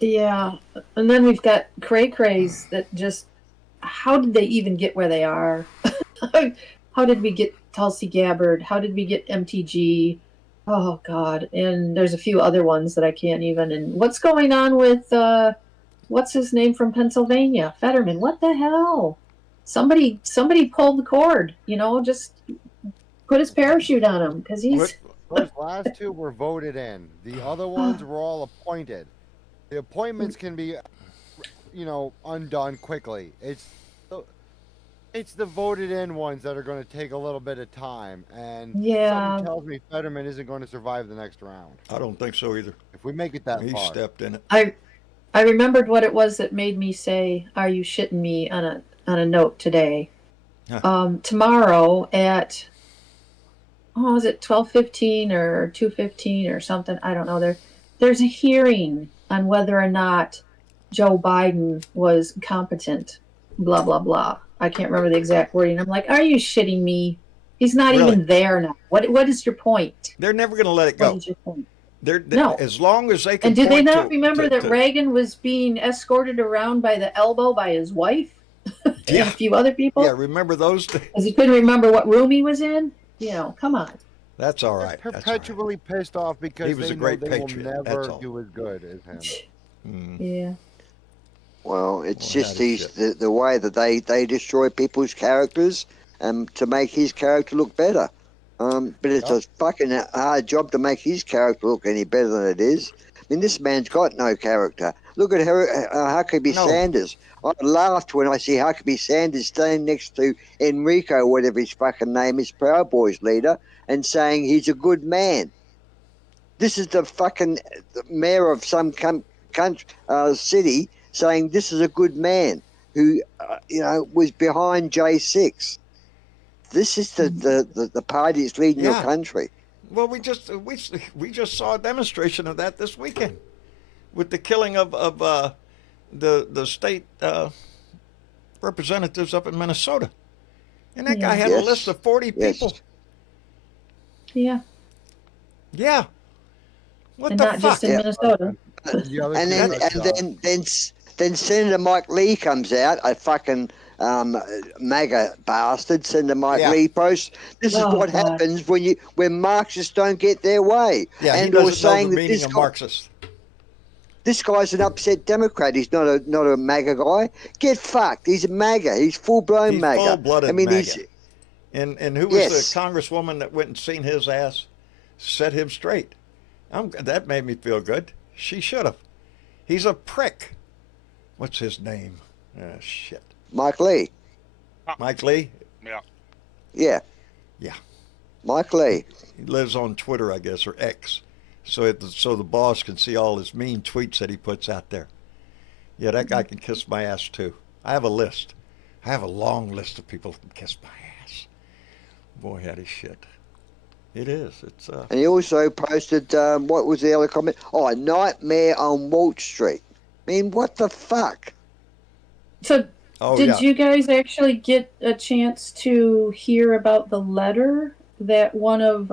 yeah. And then we've got cray crays that just, how did they even get where they are? How did we get Tulsi Gabbard? How did we get MTG? Oh God! And there's a few other ones that I can't even. And what's going on with what's his name from Pennsylvania, Fetterman? What the hell? Somebody pulled the cord. You know, just put his parachute on him because he's. Those last two were voted in. The other ones were all appointed. The appointments can be, undone quickly. It's the voted in ones that are going to take a little bit of time, and something tells me Fetterman isn't going to survive the next round. I don't think so either. If we make it that He far, stepped in it. I remembered what it was that made me say, "Are you shitting me?" on a note today. Huh. Tomorrow at is it 12:15 or 2:15 or something? I don't know. There's a hearing on whether or not Joe Biden was competent. Blah blah blah. I can't remember the exact wording. I'm like, are you shitting me? He's not Really? even there now. What is your point? They're never going to let it go. What is your point? No. As long as they can. And do they point not to, remember that Reagan was being escorted around by the elbow by his wife and a few other people? Yeah, remember those? Because he couldn't remember what room he was in? You know, come on. That's all right. They're perpetually pissed off because He was they a great know they patriot, will that's never all. do as good as him. Yeah. Well, it's Well, just that is the way that they destroy people's characters to make his character look better. But it's a fucking hard job to make his character look any better than it is. I mean, this man's got no character. Look at Huckabee Sanders. I laughed when I see Huckabee Sanders standing next to Enrico, whatever his fucking name is, Proud Boys leader, and saying he's a good man. This is the fucking mayor of some city saying this is a good man who, was behind J6. This is the party that's leading your country. Well, we just saw a demonstration of that this weekend with the killing of the state representatives up in Minnesota, and that guy had a list of 40 people. Yeah. Yeah. What And the not fuck? just in Minnesota. And then Senator Mike Lee comes out, a fucking MAGA bastard. Senator Mike Lee posts, "This is what happens when Marxists don't get their way." Yeah, and he doesn't saying know the that meaning of Marxist. This guy's an upset Democrat. He's not a MAGA guy. Get fucked. He's a MAGA. He's full-blown MAGA. Full-blooded I mean, MAGA. And who was the congresswoman that went and seen his ass? Set him straight. That made me feel good. She should have. He's a prick. What's his name? Shit. Mike Lee. Mike Lee? Yeah. Yeah. Yeah. Mike Lee. He lives on Twitter, I guess, or X. So the boss can see all his mean tweets that he puts out there. Yeah, that guy can kiss my ass too. I have a list. I have a long list of people who can kiss my ass. Boy, that is shit. It is. It's And he also posted, what was the other comment? Oh, a nightmare on Wall Street. I mean, what the fuck? So, did you guys actually get a chance to hear about the letter that one of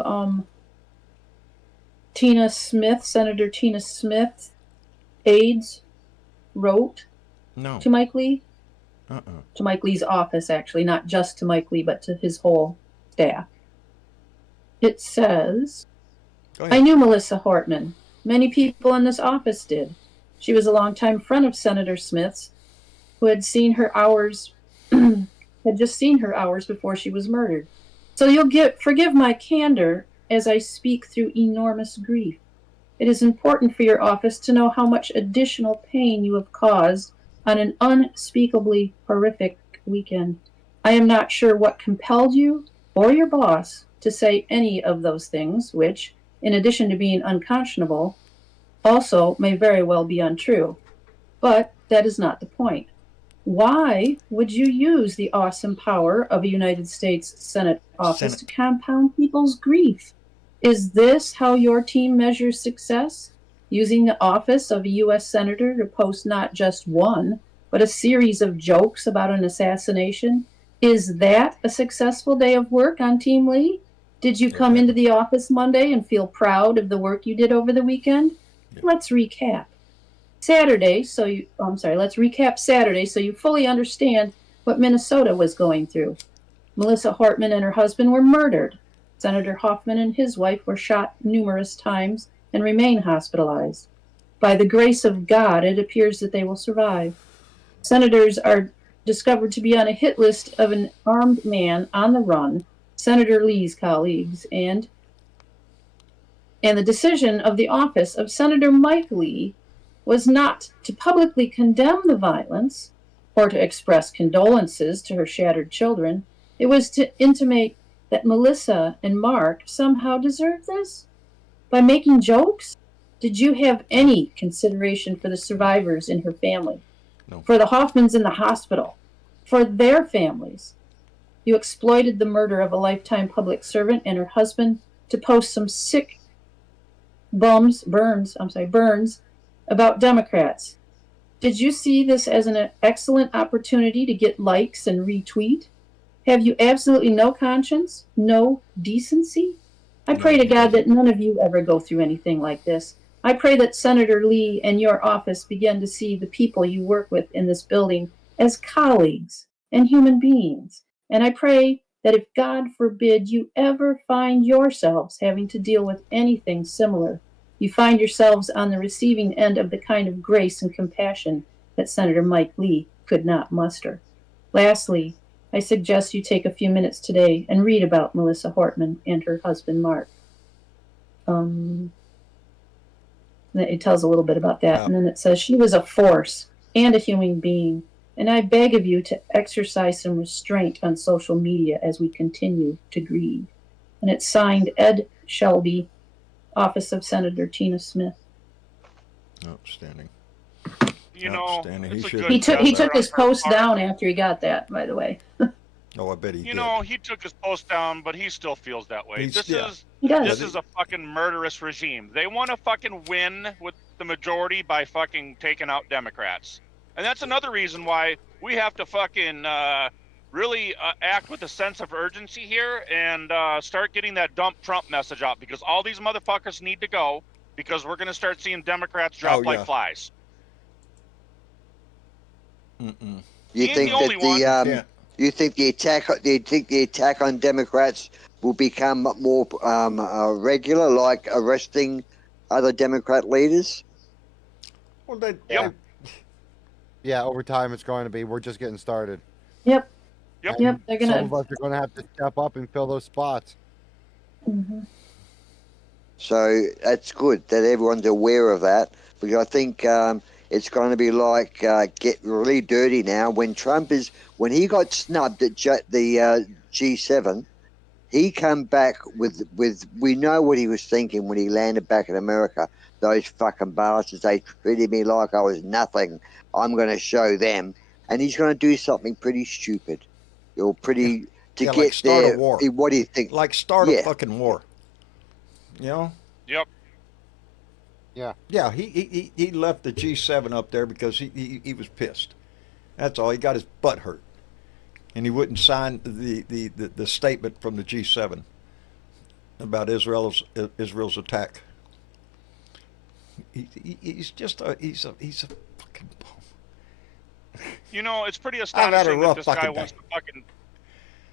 Senator Tina Smith's aides wrote to Mike Lee? To Mike Lee's office, actually, not just to Mike Lee, but to his whole staff. It says, I knew Melissa Hortman. Many people in this office did. She was a longtime friend of Senator Smith's, who had seen her hours, had just seen her hours before she was murdered. So you'll forgive my candor as I speak through enormous grief. It is important for your office to know how much additional pain you have caused on an unspeakably horrific weekend. I am not sure what compelled you or your boss to say any of those things, which, in addition to being unconscionable, also may very well be untrue. But that is not the point. Why would you use the awesome power of a United States Senate office to compound people's grief? Is this how your team measures success? Using the office of a U.S. Senator to post not just one, but a series of jokes about an assassination? Is that a successful day of work on Team Lee? Did you come into the office Monday and feel proud of the work you did over the weekend? Let's recap. Let's recap Saturday so you fully understand what Minnesota was going through. Melissa Hortman and her husband were murdered. Senator Hoffman and his wife were shot numerous times and remain hospitalized. By the grace of God, it appears that they will survive. Senators are discovered to be on a hit list of an armed man on the run, Senator Lee's colleagues, and the decision of the office of Senator Mike Lee was not to publicly condemn the violence or to express condolences to her shattered children. It was to intimate that Melissa and Mark somehow deserved this. By making jokes, did you have any consideration for the survivors in her family? No. For the Hoffmans in the hospital? For their families? You exploited the murder of a lifetime public servant and her husband to post some sick burns about Democrats. Did you see this as an excellent opportunity to get likes and retweet? Have you absolutely no conscience? No decency? I pray to God that none of you ever go through anything like this. I pray that Senator Lee and your office begin to see the people you work with in this building as colleagues and human beings. And I pray that if God forbid you ever find yourselves having to deal with anything similar, you find yourselves on the receiving end of the kind of grace and compassion that Senator Mike Lee could not muster. Lastly, I suggest you take a few minutes today and read about Melissa Hortman and her husband, Mark. It tells a little bit about that. And then it says, she was a force and a human being. And I beg of you to exercise some restraint on social media as we continue to grieve. And it's signed Ed Shelby, Office of Senator Tina Smith. Outstanding. You know, Outstanding. He took his post down after he got that, by the way. Oh, I bet he did. You know, he took his post down, but he still feels that way. This is a fucking murderous regime. They want to fucking win with the majority by fucking taking out Democrats. And that's another reason why we have to fucking really act with a sense of urgency here and start getting that dump Trump message out, because all these motherfuckers need to go, because we're going to start seeing Democrats drop like flies. Mm-mm. You think that you think the attack on Democrats will become more regular, like arresting other Democrat leaders? Well, yeah, over time it's going to be. We're just getting started. Yep. They're gonna. Some of us are going to have to step up and fill those spots. Mm-hmm. So that's good that everyone's aware of that, because I think it's going to be like get really dirty now. When he got snubbed at the G7, he come back with we know what he was thinking when he landed back in America. Those fucking bastards, they treated me like I was nothing. I'm going to show them, and he's going to do something pretty stupid. To get like start there. A war. What do you think? Like start a fucking war. You know? Yep. Yeah. Yeah, he left the G7 up there because he was pissed. That's all. He got his butt hurt. And he wouldn't sign the statement from the G7 about Israel's attack. He's a fucking bum. You know, it's pretty astonishing that this guy wants day. to fucking,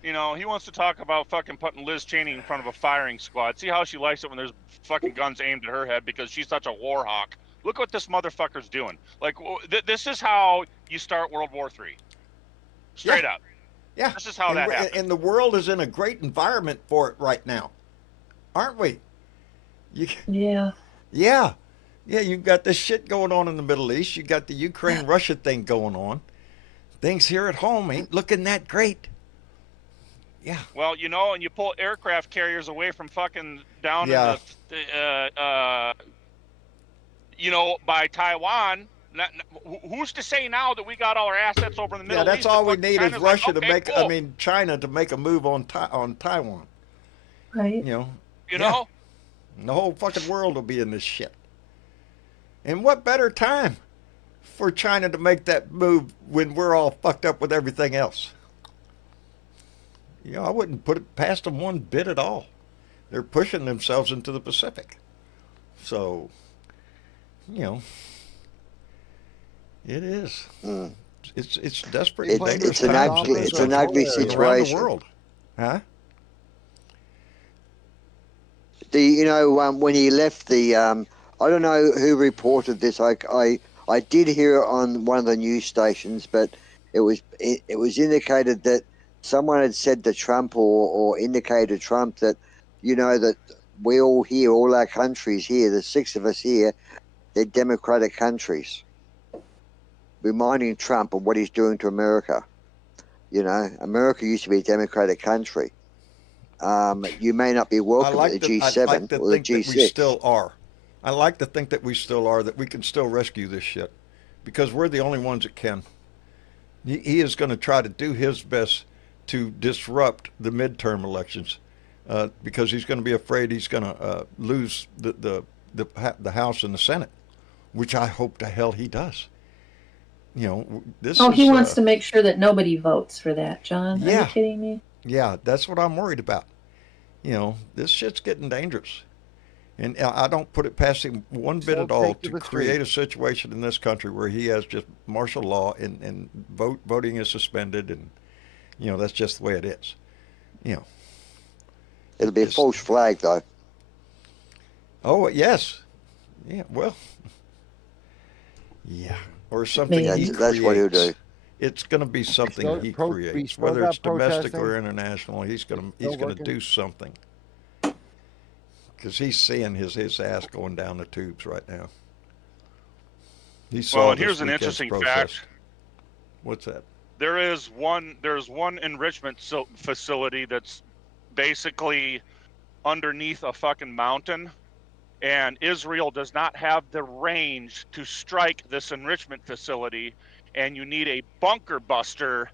you know, he wants to talk about fucking putting Liz Cheney in front of a firing squad. See how she likes it when there's fucking guns aimed at her head because she's such a war hawk. Look what this motherfucker's doing. Like, this is how you start World War III. Straight up. Yeah. This is how that happens. And the world is in a great environment for it right now. Aren't we? Yeah. Yeah. Yeah, you've got this shit going on in the Middle East. You got the Ukraine-Russia thing going on. Things here at home ain't looking that great. Yeah. Well, you know, and you pull aircraft carriers away from fucking down Yeah. in the, you know, by Taiwan. Who's to say now that we got all our assets over in the Middle Yeah, that's East? all we and need is China's Russia like, to okay, make. cool. I mean, China to make a move on Taiwan. Right. You know. You know, And the whole fucking world will be in this shit. And what better time for China to make that move when we're all fucked up with everything else? You know, I wouldn't put it past them one bit at all. They're pushing themselves into the Pacific. So, you know, it is. Mm. It's desperate and dangerous It's an times ugly, in this it's an country ugly and around the situation. world. Huh? You know, when he left the, I don't know who reported this. I did hear it on one of the news stations, but it was indicated that someone had said to Trump or indicated to Trump that, you know, that we all here, all our countries here, the 6 of us here, they're democratic countries. Reminding Trump of what he's doing to America. You know, America used to be a democratic country. You may not be welcome at the G7 I like to or the think that we G6. still are. I like to think that we still are, that we can still rescue this shit. Because we're the only ones that can. He is going to try to do his best to disrupt the midterm elections because he's going to be afraid he's going to lose the House and the Senate, which I hope to hell he does. You know, this Oh, is, he wants to make sure that nobody votes for that, John. Are Yeah. you kidding me? Yeah, that's what I'm worried about. You know, this shit's getting dangerous. And I don't put it past him one bit So at all take to to the create a streets. situation in this country where he has just martial law and voting is suspended, and you know that's just the way it is. You know. It'll be a It's- false flag, though. Oh yes, yeah. Well, yeah, or something Maybe. he That's what he'll creates. do. It's going to be something Still- he we creates, still whether got it's domestic protesting. or international. He's going to working. do something. Because he's seeing his ass going down the tubes right now. He saw well, and this here's an weekend's interesting protest. fact. What's that? There's one enrichment facility that's basically underneath a fucking mountain, and Israel does not have the range to strike this enrichment facility, and you need a bunker buster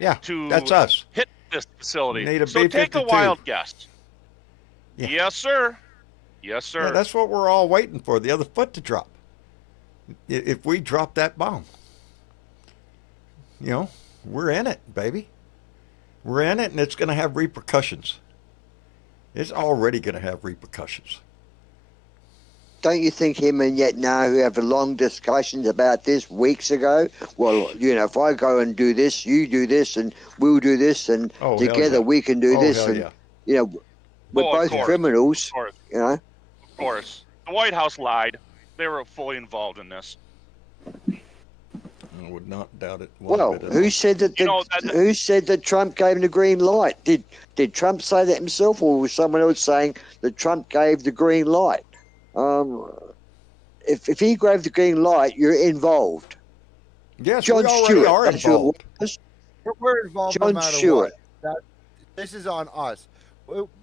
Yeah, to that's us. hit this facility. You need a So take a B-52. wild guess. Yeah. Yes, sir. Yes, sir. Yeah, that's what we're all waiting for, the other foot to drop. If we drop that bomb, you know, we're in it, baby. We're in it, and it's going to have repercussions. It's already going to have repercussions. Don't you think him and Netanyahu have long discussions about this weeks ago? Well, you know, if I go and do this, you do this, and we'll do this, and Oh, hell together yeah. we can do Oh, this, hell and yeah. you know, we're Oh, of both course. criminals. Of course. You know, Of course. The White House lied. They were fully involved in this. I would not doubt it one well, bit at who all. said that? You know, Who said that Trump gave him the green light? Did Trump say that himself, or was someone else saying that Trump gave the green light? If he gave the green light, you're involved. Yes, John we already Stewart, are that's who it involved. was. We're involved no John matter Stewart. what. This is on us.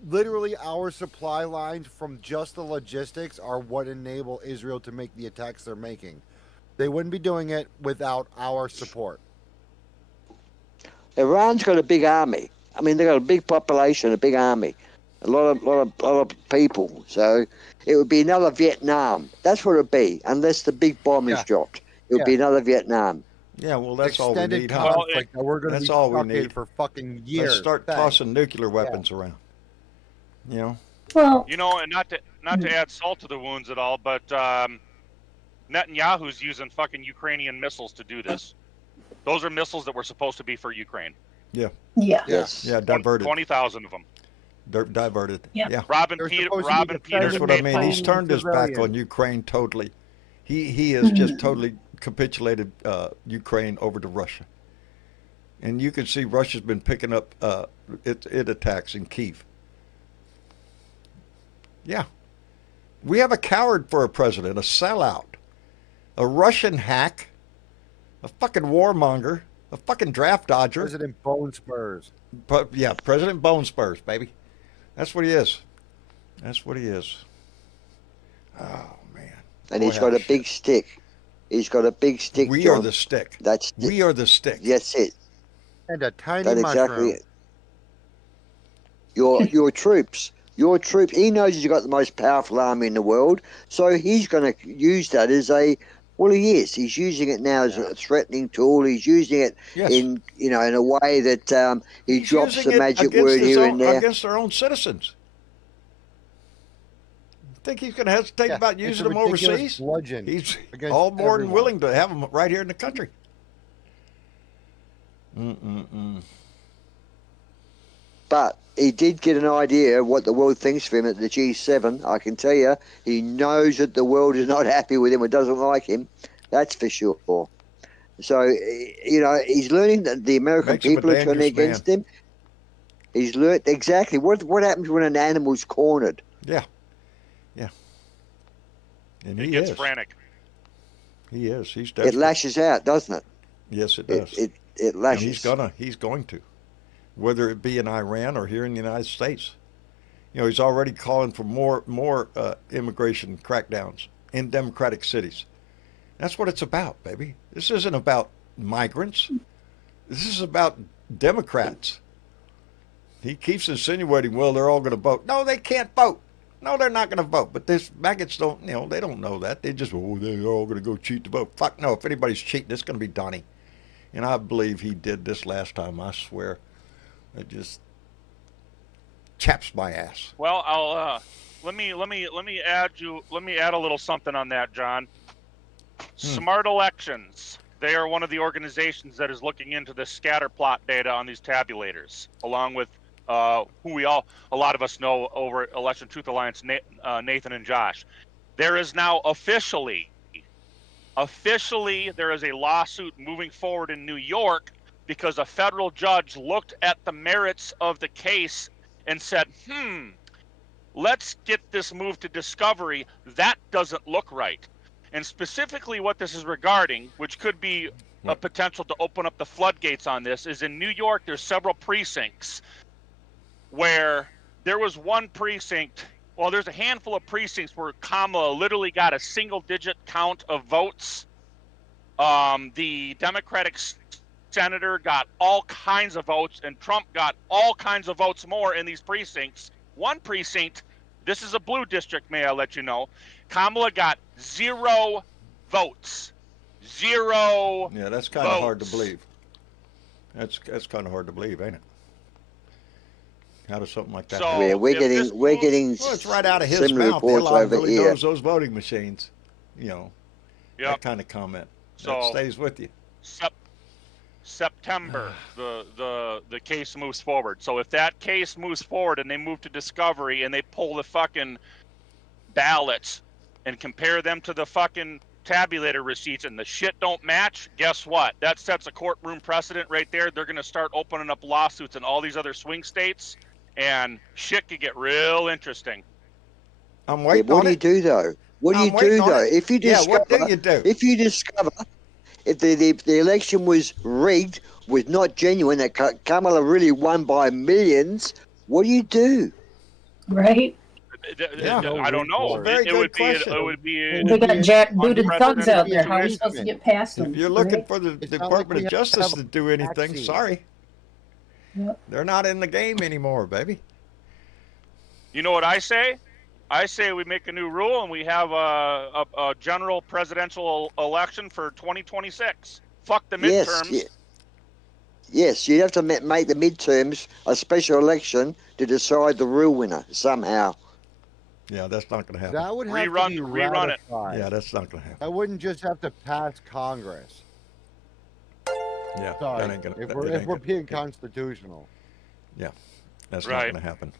Literally, our supply lines from just the logistics are what enable Israel to make the attacks they're making. They wouldn't be doing it without our support. Iran's got a big army. I mean, they've got a big population, a big army, a lot of people. So it would be another Vietnam. That's what it'd be, unless the big bomb is Yeah. dropped. It would be another Vietnam. Yeah, well, that's all we Extended need, huh? conflict that we're going to That's be all we stuck in need. for fucking years. Let's start Thanks. tossing nuclear weapons around. You know? Well, You know, and not to add salt to the wounds at all, but Netanyahu's using fucking Ukrainian missiles to do this. Those are missiles that were supposed to be for Ukraine. yeah. Yes. Yeah, diverted. 20,000 of them. Diverted. Yeah. Yeah. Robin They're Peter. supposed to be Robin Peter. That's what I mean. He's Fine turned his back civilians. on Ukraine totally. He has just totally capitulated Ukraine over to Russia. And you can see Russia's been picking up it attacks in Kiev. Yeah. We have a coward for a president, a sellout, a Russian hack, a fucking warmonger, a fucking draft dodger. President Bone Spurs. But yeah, President Bone Spurs, baby. That's what he is. That's what he is. Oh man. And Boy, he's got how a big stick. He's got a big stick. We John. are the stick. That's We are the stick. That's it. And a tiny That's mushroom. exactly it. Your troops. Your troop. He knows he's got the most powerful army in the world, so he's going to use that as a. Well, he is. He's using it now as a threatening tool. He's using it in in a way that he He's drops using the it magic against word his here own, and there. against their own citizens. Think he's going to hesitate about it's using a them ridiculous overseas? bludgeon He's against all more than everyone. willing to have them right here in the country. But he did get an idea of what the world thinks of him at the G7. I can tell you, he knows that the world is not happy with him or doesn't like him. That's for sure. So, he's learning that the American Makes him a people are turning dangerous against him. He's learned exactly what happens when an animal's cornered. Yeah. And It he gets is. frantic. He is. He's It desperate. lashes out, doesn't it? Yes, it does. It And lashes. he's going to, whether it be in Iran or here in the United States. He's already calling for more immigration crackdowns in democratic cities. That's what it's about, baby. This isn't about migrants. This is about Democrats. He keeps insinuating, well, they're all going to vote. No, they can't vote. No, they're not going to vote. But this maggots don't, they don't know that. They just, they're all going to go cheat the vote. Fuck no. If anybody's cheating, it's going to be Donnie. And I believe he did this last time. I swear. It just chaps my ass. Well, I'll let me add a little something on that, John. Smart Elections. They are one of the organizations that is looking into the scatter plot data on these tabulators, along with a lot of us know over Election Truth Alliance, Nathan and Josh. There is now officially there is a lawsuit moving forward in New York because a federal judge looked at the merits of the case and said, let's get this moved to discovery. That doesn't look right. And specifically what this is regarding, which could be a potential to open up the floodgates on this, is in New York, there's several precincts where there was one precinct, well, there's a handful of precincts where Kamala literally got a single-digit count of votes. The Democratic senator got all kinds of votes, and Trump got all kinds of votes more in these precincts. One precinct, this is a blue district, may I let you know, Kamala got 0 votes. 0 Yeah, that's kind of hard to believe. That's kind of hard to believe, ain't it? How does something like that So, happen? Yeah, we're getting Well, it's right out of his similar mouth. reports Elon over really here. knows those voting machines. Yep. That kind of comment. That So- stays with you. September, the case moves forward. So if that case moves forward and they move to discovery and they pull the fucking ballots and compare them to the fucking tabulator receipts and the shit don't match, guess what? That sets a courtroom precedent right there. They're going to start opening up lawsuits in all these other swing states, and shit could get real interesting. I'm Yeah, waiting what on do you it. do though? What do I'm you waiting do on though? it. If you Yeah, discover, what do you do? If you discover if the election was rigged, was not genuine, that Kamala really won by millions, what do you do? Right? Yeah. I don't know. Very good question. It would be They got jackbooted thugs out there. unprecedented How are you situation. supposed to get past them? If you're looking right? for the It's not Department like we of have to Justice have to do anything, vaccine. sorry. Yep. They're not in the game anymore, baby. You know what I say? I say we make a new rule and we have a general presidential election for 2026. Fuck the midterms. Yes, you'd have to make the midterms a special election to decide the real winner somehow. Yeah, that's not going to happen. That would have Rerun- to be rerun it. ratified. Yeah, that's not going to happen. That wouldn't just have to pass Congress. Yeah, Sorry, that ain't going to. if we're being constitutional. That's not Right. going to happen.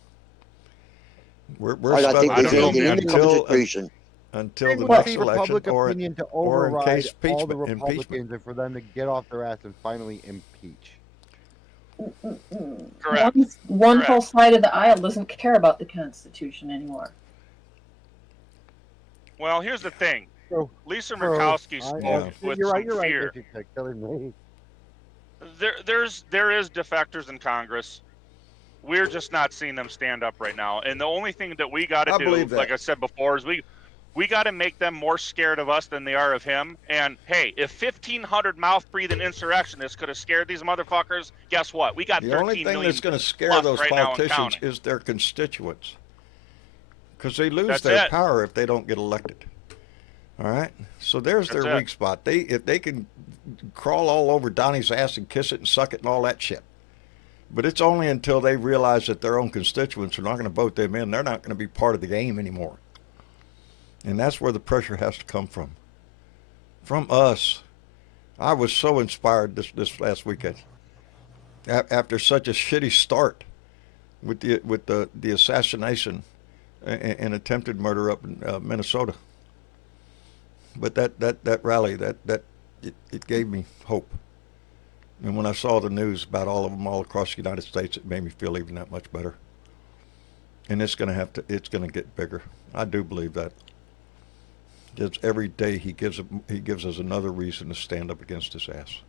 We're I don't stuck think with there's I don't anything know, in the until Constitution. until the It next would be election, public opinion to or in override case all the impeachment. Republicans and for them to get off their ass and finally impeach. Correct. One Correct. whole side of the aisle doesn't care about the Constitution anymore. Well, here's the thing. So, Lisa bro, Murkowski spoke with you're some right. fear. You're killing me. There is defectors in Congress. We're just not seeing them stand up right now. And the only thing that we got to I do, believe that. like I said before, is we got to make them more scared of us than they are of him. And hey, if 1,500 mouth-breathing insurrectionists could have scared these motherfuckers, guess what? We got The 13 only thing million that's going to scare plus those right now and politicians counting. is their constituents, because they lose That's their it. power if they don't get elected. All right, so there's That's their it. weak spot. If they can crawl all over Donnie's ass and kiss it and suck it and all that shit. But it's only until they realize that their own constituents are not going to vote them in, they're not going to be part of the game anymore. And that's where the pressure has to come from. From us. I was so inspired this last weekend. After such a shitty start with the assassination and attempted murder up in Minnesota. But that rally, it gave me hope. And when I saw the news about all of them all across the United States, it made me feel even that much better. And it's going to get bigger. I do believe that. Just every day he gives us another reason to stand up against his ass.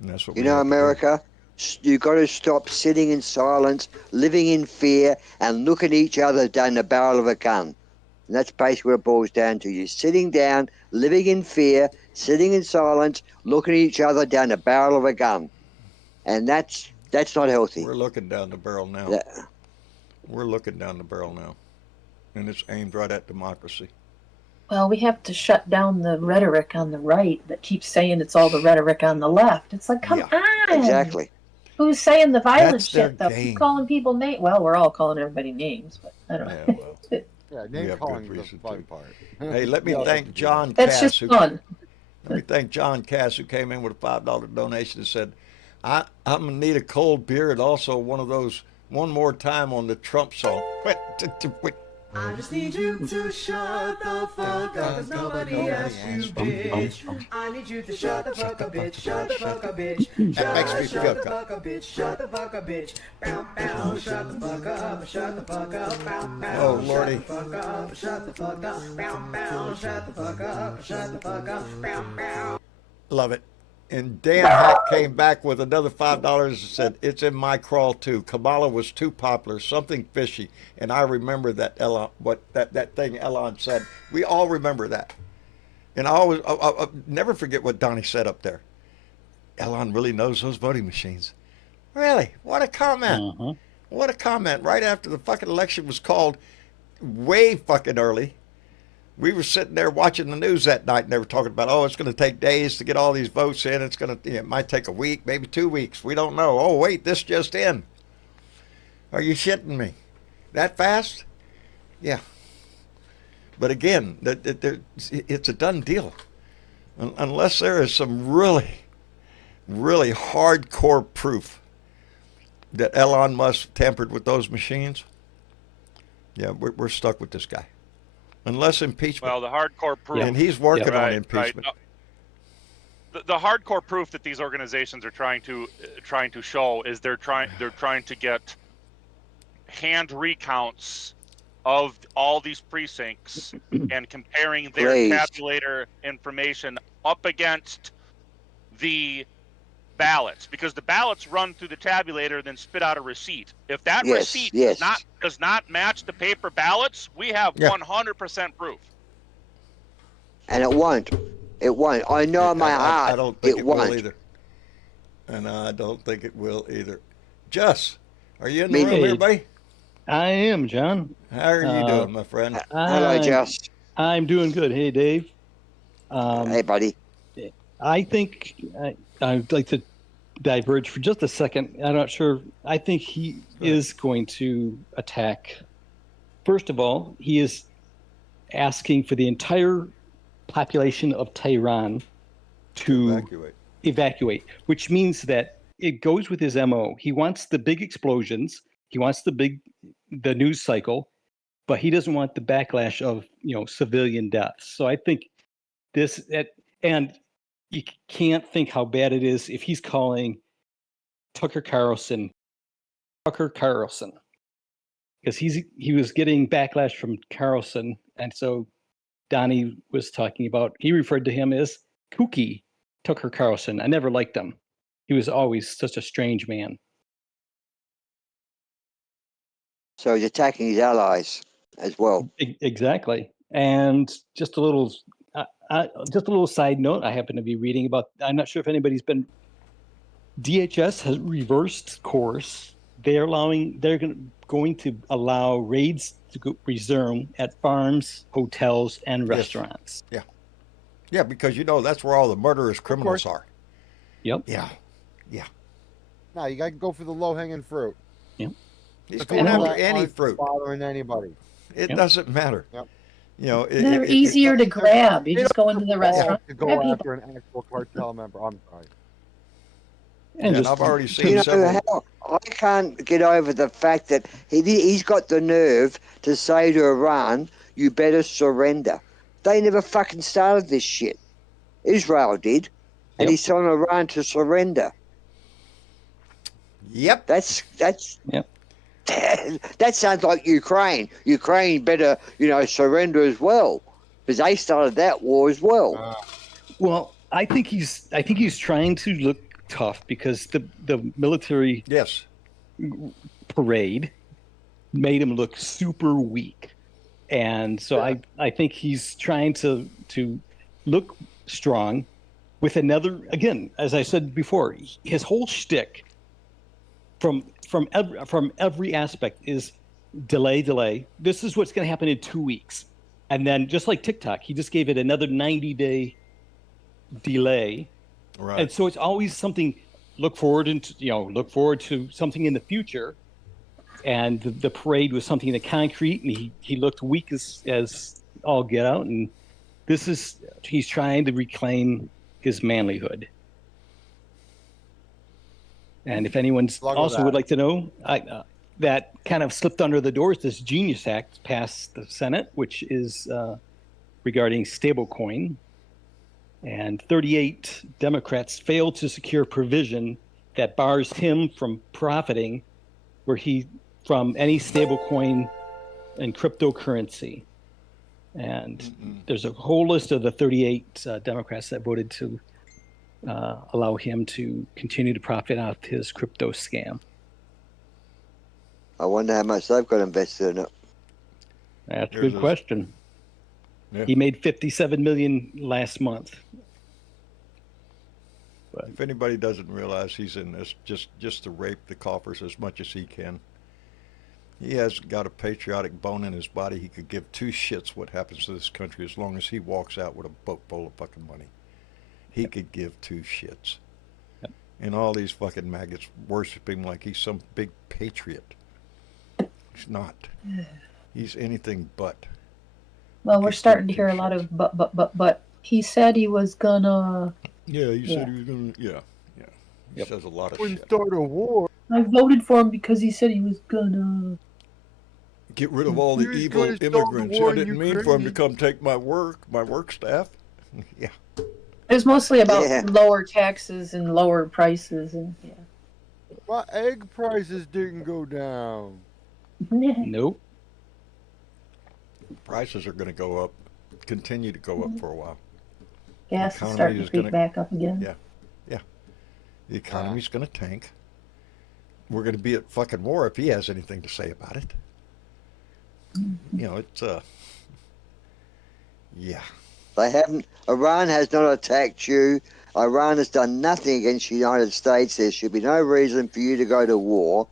And that's what You know, America, you got to stop sitting in silence, living in fear, and looking each other down the barrel of a gun. And that's basically what it boils down to. You're sitting down, living in fear, sitting in silence, looking at each other down the barrel of a gun. And that's not healthy. We're looking down the barrel now. Yeah. We're looking down the barrel now. And it's aimed right at democracy. Well, we have to shut down the rhetoric on the right that keeps saying it's all the rhetoric on the left. It's like, come on. Exactly. Who's saying the violent That's their shit, though? game. Keep calling people names. Well, we're all calling everybody names, but I don't know. Yeah, well. Yeah, We name have calling good is the reason fun to. part. Hey, let me We all thank have to do John That's Cass. just fun. Let me thank John Cass, who came in with a $5 donation and said, I'm going to need a cold beer and also one of those one more time on the Trump song. Wait. I just need you to shut the fuck up, cause nobody asked you, bitch. I need you to shut the fuck up, bitch. Shut the fuck up, bitch. That makes me feel Shut the good. fuck up, bitch. Shut the fuck up, bitch. Bow, bow. Shut the fuck up. Shut the fuck up. Bow, bow. Oh, Lordy. Shut the fuck up. Shut the fuck up. Bow, bow. Shut the fuck up. Shut the fuck up. Bow, bow. Love it. And Dan Hack came back with another $5 and said, it's in my crawl too. Kamala was too popular, something fishy. And I remember that that thing Elon said. We all remember that. And I'll never forget what Donnie said up there. Elon really knows those voting machines. Really? What a comment. What a comment. Right after the fucking election was called, way fucking early. We were sitting there watching the news that night, and they were talking about, oh, it's going to take days to get all these votes in. It might take a week, maybe 2 weeks. We don't know. Oh, wait, this just in. Are you shitting me? That fast? Yeah. But again, it's a done deal. Unless there is some really, really hardcore proof that Elon Musk tampered with those machines, yeah, we're stuck with this guy. Unless impeachment. Well, the hardcore proof. And he's working on Right, impeachment. right. The hardcore proof that these organizations are trying to show is they're trying to get hand recounts of all these precincts and comparing their Praised. tabulator information up against the ballots, because the ballots run through the tabulator, then spit out a receipt. If that Yes, receipt yes. does not match the paper ballots, we have Yeah. 100% proof. And it won't. It won't. I know in my heart I don't think it will won't. either. And I don't think it will either. Jess, are you in the Me room neither. here, buddy? I am, John. How are you doing, my friend? Hello, I'm- Jess. I'm doing good. Hey, Dave. Hey, buddy. I think I'd like to diverge for just a second. I'm not sure. I think he is going to attack. First of all, he is asking for the entire population of Tehran to evacuate, which means that it goes with his MO. He wants the big explosions. He wants the news cycle, but he doesn't want the backlash of, civilian deaths. So I think and you can't think how bad it is if he's calling Tucker Carlson. because he was getting backlash from Carlson, and so Donnie was talking about. He referred to him as kooky Tucker Carlson. I never liked him. He was always such a strange man. So he's attacking his allies as well. Exactly. And just a little side note. I happen to be reading about. I'm not sure if anybody's been. DHS has reversed course. They're going to allow raids to resume at farms, hotels, and restaurants. Yes. Yeah, because that's where all the murderous criminals are. Yep. Yeah. No, you got to go for the low-hanging fruit. Yep. He's going after any fruit. Bothering anybody. It doesn't matter. Yep. They're easier to grab. You just go into the restaurant. To go after an actual cartel member. I'm sorry. And I've already seen several. I can't get over the fact that he's got the nerve to say to Iran, "You better surrender." They never fucking started this shit. Israel did, and he's telling Iran to surrender. Yep. That's Yep. That sounds like Ukraine. Ukraine better, surrender as well, because they started that war as well. Well, I think he's trying to look tough because the military parade made him look super weak, and so I think he's trying to look strong with another. Again, as I said before, his whole shtick from every aspect is delay. This is what's going to happen in 2 weeks, and then just like TikTok, he just gave it another 90-day delay. Right. And so it's always something. Look forward to something in the future, and the parade was something in the concrete, and he looked weak as all get out. And he's trying to reclaim his manlyhood. And if anyone's also would like to know, that kind of slipped under the doors. This Genius Act passed the Senate, which is regarding stablecoin. And 38 Democrats failed to secure provision that bars him from profiting from any stablecoin and cryptocurrency. And there's a whole list of the 38 Democrats that voted to allow him to continue to profit off his crypto scam. I wonder how much they've got invested in it. That's a good question. Yeah. He made $57 million last month. But if anybody doesn't realize he's in this just to rape the coffers as much as he can. He has got a patriotic bone in his body. He could give two shits what happens to this country as long as he walks out with a boatful of fucking money. He could give two shits. Yep. And all these fucking maggots worship him like he's some big patriot. He's not. He's anything but. Well, we're starting to hear a lot of but. He said he was gonna. Yeah, he said he was gonna. Yeah. He says a lot of shit. Start a war. I voted for him because he said he was gonna get rid of all the evil immigrants. I didn't mean for him to come take my work staff. Yeah. It was mostly about lower taxes and lower prices and Well, egg prices didn't go down. Nope. Prices are going to go up, continue to go up for a while. Gas is starting to creep back up again. Yeah. The economy's going to tank. We're going to be at fucking war if he has anything to say about it. It's yeah. They haven't. Iran has not attacked you. Iran has done nothing against the United States. There should be no reason for you to go to war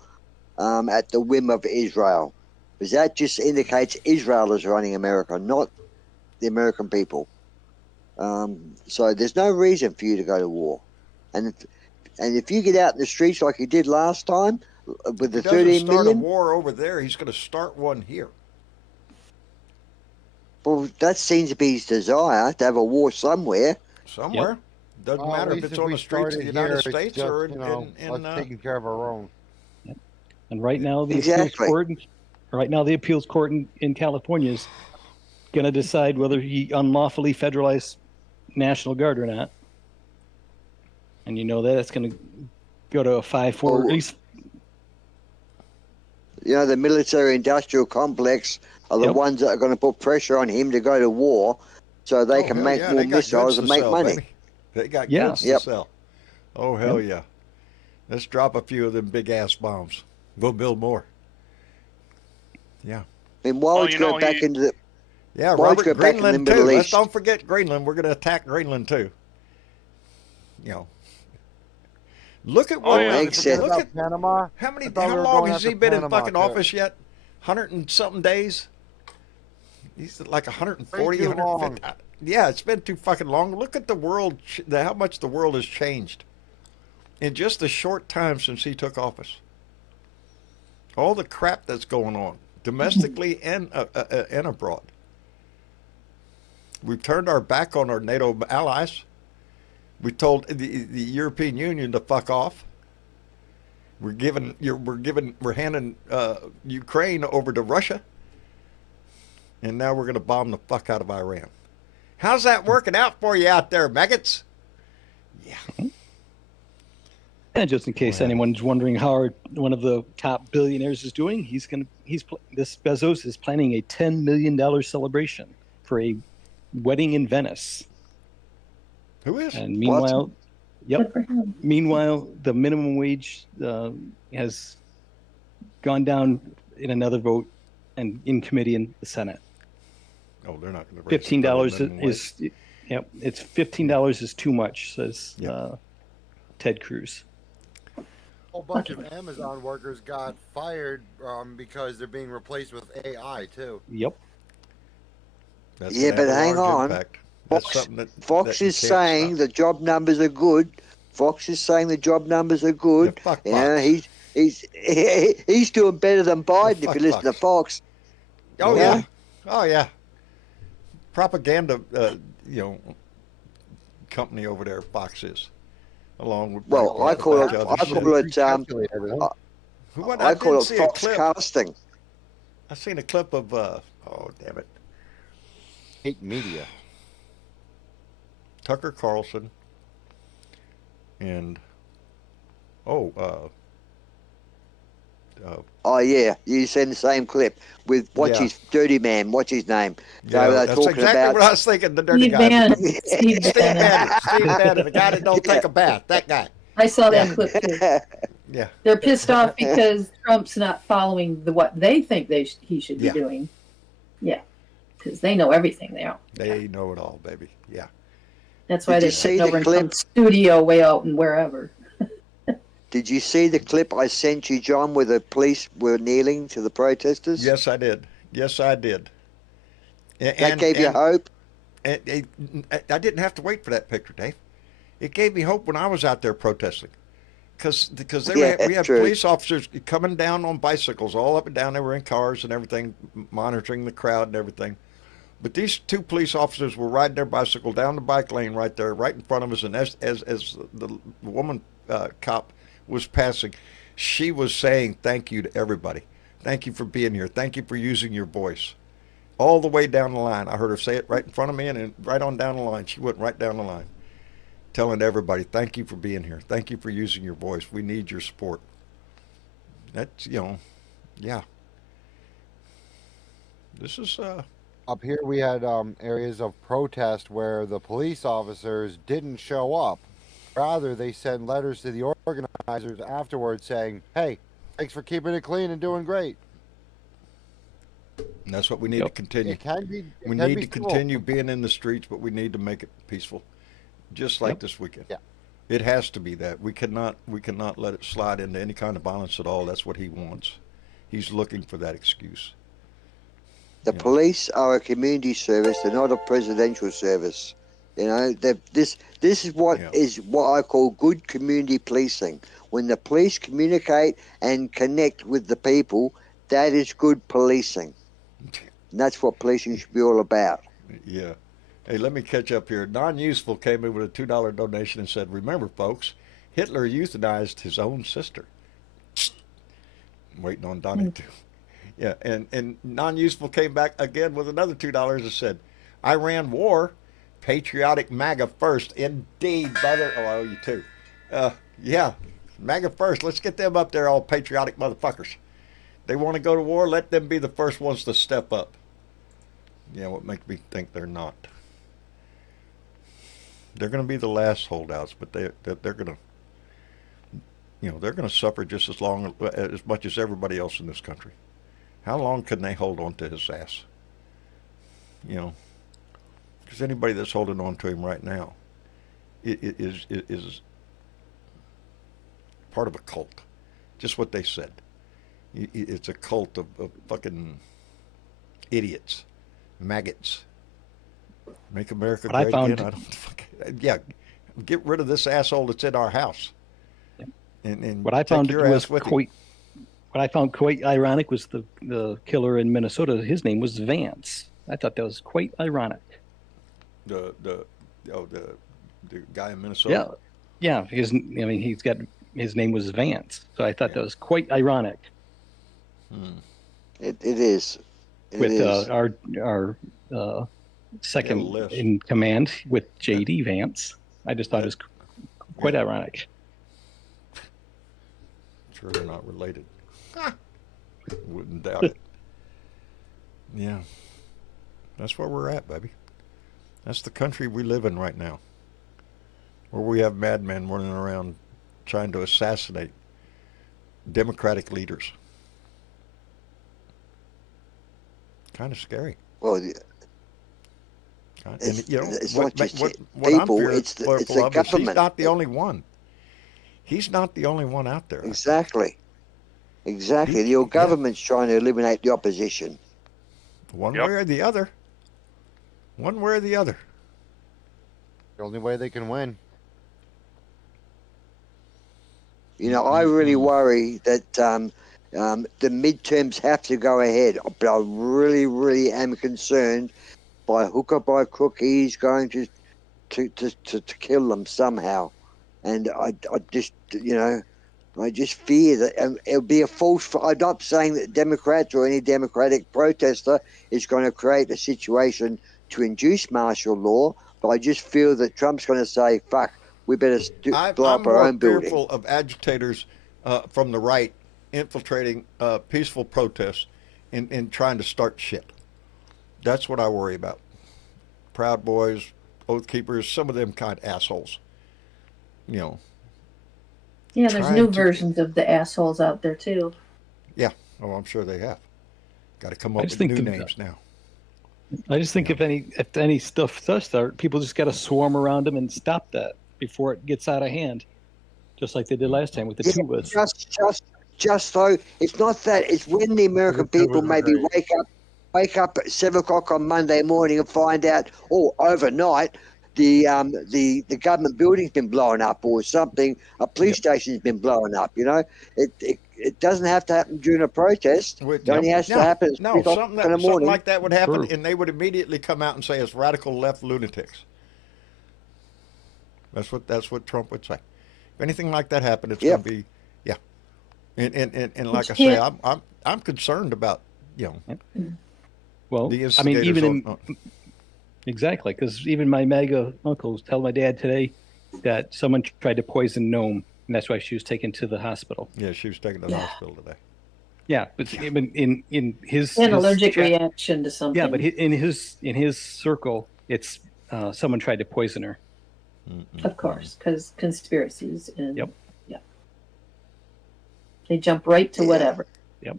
at the whim of Israel, because that just indicates Israel is running America, not the American people. So there's no reason for you to go to war. And if you get out in the streets like you did last time with the 13 million... He doesn't start a war over there. He's going to start one here. Well, that seems to be his desire, to have a war somewhere. Somewhere. Yep. Doesn't matter if it's on the streets of the United States or in taking care of our own. Yep. And right now the appeals court in California is going to decide whether he unlawfully federalized National Guard or not. And that's going to go to a 5-4 at least. You know, the military-industrial complex are the Yep. ones that are going to put pressure on him to go to war, so they can hell make yeah, more they got missiles goods and to make sell, money. baby. They got Yeah. goods to Yep. sell. Oh hell yeah! Let's drop a few of them big ass bombs. We'll build more. Yeah. I mean, why Well, would you you go know, back he- into the? Yeah, Why don't you Robert, go back in the Greenland too. Middle Let's East? don't forget Greenland. We're going to attack Greenland too. You know, look at what. Oh, yeah. Makes sense. Look at Panama. how many. I thought we How were long going has he after been in Panama, fucking too. office yet? 100 and something days. He's like 140, Way too 150. Yeah, it's been too fucking long. Look at the world. How much the world has changed in just a short time since he took office. All the crap that's going on domestically and abroad. We've turned our back on our NATO allies. We told the European Union to fuck off. We're handing Ukraine over to Russia, and now we're going to bomb the fuck out of Iran. How's that working out for you out there, maggots? Yeah. And just in case anyone's wondering how one of the top billionaires is doing, this Bezos is planning a $10 million celebration for a wedding in Venice. Who is? And meanwhile, Good yep. for him. Meanwhile, the minimum wage has gone down in another vote and in committee in the Senate. Oh, they're not going to raise the $15 minimum wage. is, yep. It's $15 is too much, says Ted Cruz. A whole bunch of Amazon workers got fired because they're being replaced with AI too. Yep. That's Yeah, gonna but have a hang large on. impact. That's Fox, something that Fox that you is can't saying stop. the job numbers are good. Fox is saying the job numbers are good. Yeah, fuck You know, Fox. he's doing better than Biden if fuck you listen to Fox. Fox. Oh Yeah. yeah. Oh yeah. Propaganda, company over there, Fox is, along with Well, I a call bunch it. of I other shit. call it. What, I call didn't it see a Fox clip. casting. I seen a clip of. Oh damn it, Hate media. Tucker Carlson. And Oh yeah, you send the same clip with what's Yeah. his dirty man? What's his name? yeah, They were that's talking exactly about. what I was thinking. The dirty Steve guy. Bannon. Steve Steve Bannon. Bannon. Steve Bannon, the guy that don't take a bath. That guy. I saw that Yeah. clip too. Yeah. They're pissed off because Trump's not following what they think he should be Yeah. doing. Yeah, because they know everything now. They know it all, baby. Yeah. That's why Did they're you see sitting the over in clip? some studio way out and wherever. Did you see the clip I sent you, John, where the police were kneeling to the protesters? Yes, I did. Yes, I did. That gave you hope. And I didn't have to wait for that picture, Dave. It gave me hope when I was out there protesting, because Yeah, we had true. police officers coming down on bicycles all up and down. They were in cars and everything, monitoring the crowd and everything. But these two police officers were riding their bicycle down the bike lane right there, right in front of us. And as the woman cop was passing, she was saying thank you to everybody. Thank you for being here. Thank you for using your voice. All the way down the line. I heard her say it right in front of me, and then right on down the line. She went right down the line, telling everybody, thank you for being here. Thank you for using your voice. We need your support. That's, yeah. This is, Up here, we had areas of protest where the police officers didn't show up. Rather, they sent letters to the organizers afterwards saying, "Hey, thanks for keeping it clean and doing great." and that's what we need to continue. It can be. We need to continue being in the streets, but we need to make it peaceful, just like this weekend. Yeah. It has to be that. We cannot let it slide into any kind of violence at all. That's what he wants. He's looking for that excuse. The police are a community service. They're not a presidential service. You know, this is what I call good community policing. When the police communicate and connect with the people, that is good policing. And that's what policing should be all about. Yeah. Hey, let me catch up here. Non-Useful came in with a $2 donation and said, remember, folks, Hitler euthanized his own sister. I'm waiting on Donnie too. Yeah, and Non-Useful came back again with another $2 and said, Iran war, patriotic MAGA first. Indeed, brother. Oh, I owe you two. Yeah, MAGA first. Let's get them up there, all patriotic motherfuckers. They want to go to war. Let them be the first ones to step up. Yeah, what makes me think they're not? They're going to be the last holdouts, but they're going to, they're going to suffer just as much as everybody else in this country. How long can they hold on to his ass? Because anybody that's holding on to him right now is part of a cult. Just what they said. It's a cult of fucking idiots, maggots. Make America great again. Yeah, get rid of this asshole that's in our house. And what I found was what I found quite ironic was the killer in Minnesota. His name was Vance. I thought that was quite ironic. The guy in Minnesota. Yeah. Because he's got his name was Vance, so I thought that was quite ironic. It is. With our second in command with J.D. Vance, I just thought it was quite ironic. Sure, they're not related. Wouldn't doubt it. Yeah, that's where we're at, baby. That's the country we live in right now, where we have madmen running around trying to assassinate Democratic leaders. Kind of scary. Well, and it's what not just I'm people, it's the government. He's not the only one. He's not the only one out there. Exactly. Your government's trying to eliminate the opposition. One way or the other. One way or the other. The only way they can win. I really worry that the midterms have to go ahead, but I really, really am concerned by hook or by crook he's going to kill them somehow, and I just fear that it'll be a false. I'm not saying that Democrats or any Democratic protester is going to create a situation to induce martial law, but I just feel that Trump's going to say, "Fuck, we better blow up our own building." I'm more fearful of agitators from the right infiltrating peaceful protests and trying to start shit. That's what I worry about. Proud Boys, Oath Keepers, some of them kind of assholes. Yeah, there's new versions of the assholes out there too. Yeah, I'm sure they have. Got to come up with new names now. I just think if any stuff does start, people just got to swarm around them and stop that before it gets out of hand, just like they did last time with the Tubas. Just so it's not that, it's when the American people maybe wake up at 7:00 on Monday morning and find out, overnight the government building's been blown up or something, a police station's been blown up. It doesn't have to happen during a protest. It only has to happen in the morning. Something like that would happen, and they would immediately come out and say it's radical left lunatics. That's what Trump would say. If anything like that happened, it's going to be and like I say, I'm concerned about Well, the instigators exactly, because even my MAGA uncles tell my dad today that someone tried to poison Noam, and that's why she was taken to the hospital. Yeah, she was taken to the hospital today. Yeah, but in his allergic reaction to something. Yeah, but in his circle, it's someone tried to poison her. Of course, because conspiracies and Yep. They jump right to whatever. Yep.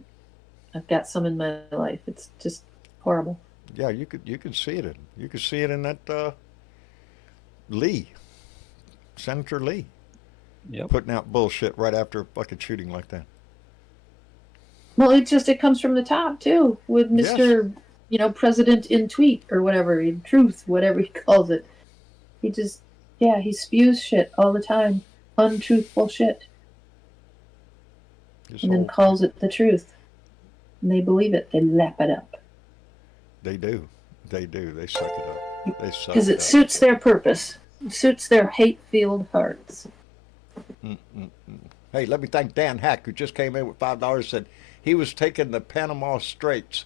I've got some in my life. It's just horrible. Yeah, you could see it in that Senator Lee. Yep. Putting out bullshit right after a fucking shooting like that. Well, it comes from the top too, with Mr. President in tweet or whatever, in truth, whatever he calls it. He just he spews shit all the time, untruthful shit. And then calls it the truth. And they believe it. They lap it up. They do. They suck it up. Because it suits their purpose. It suits their hate-filled hearts. Hey, let me thank Dan Hack, who just came in with $5, said he was taking the Panama Straits.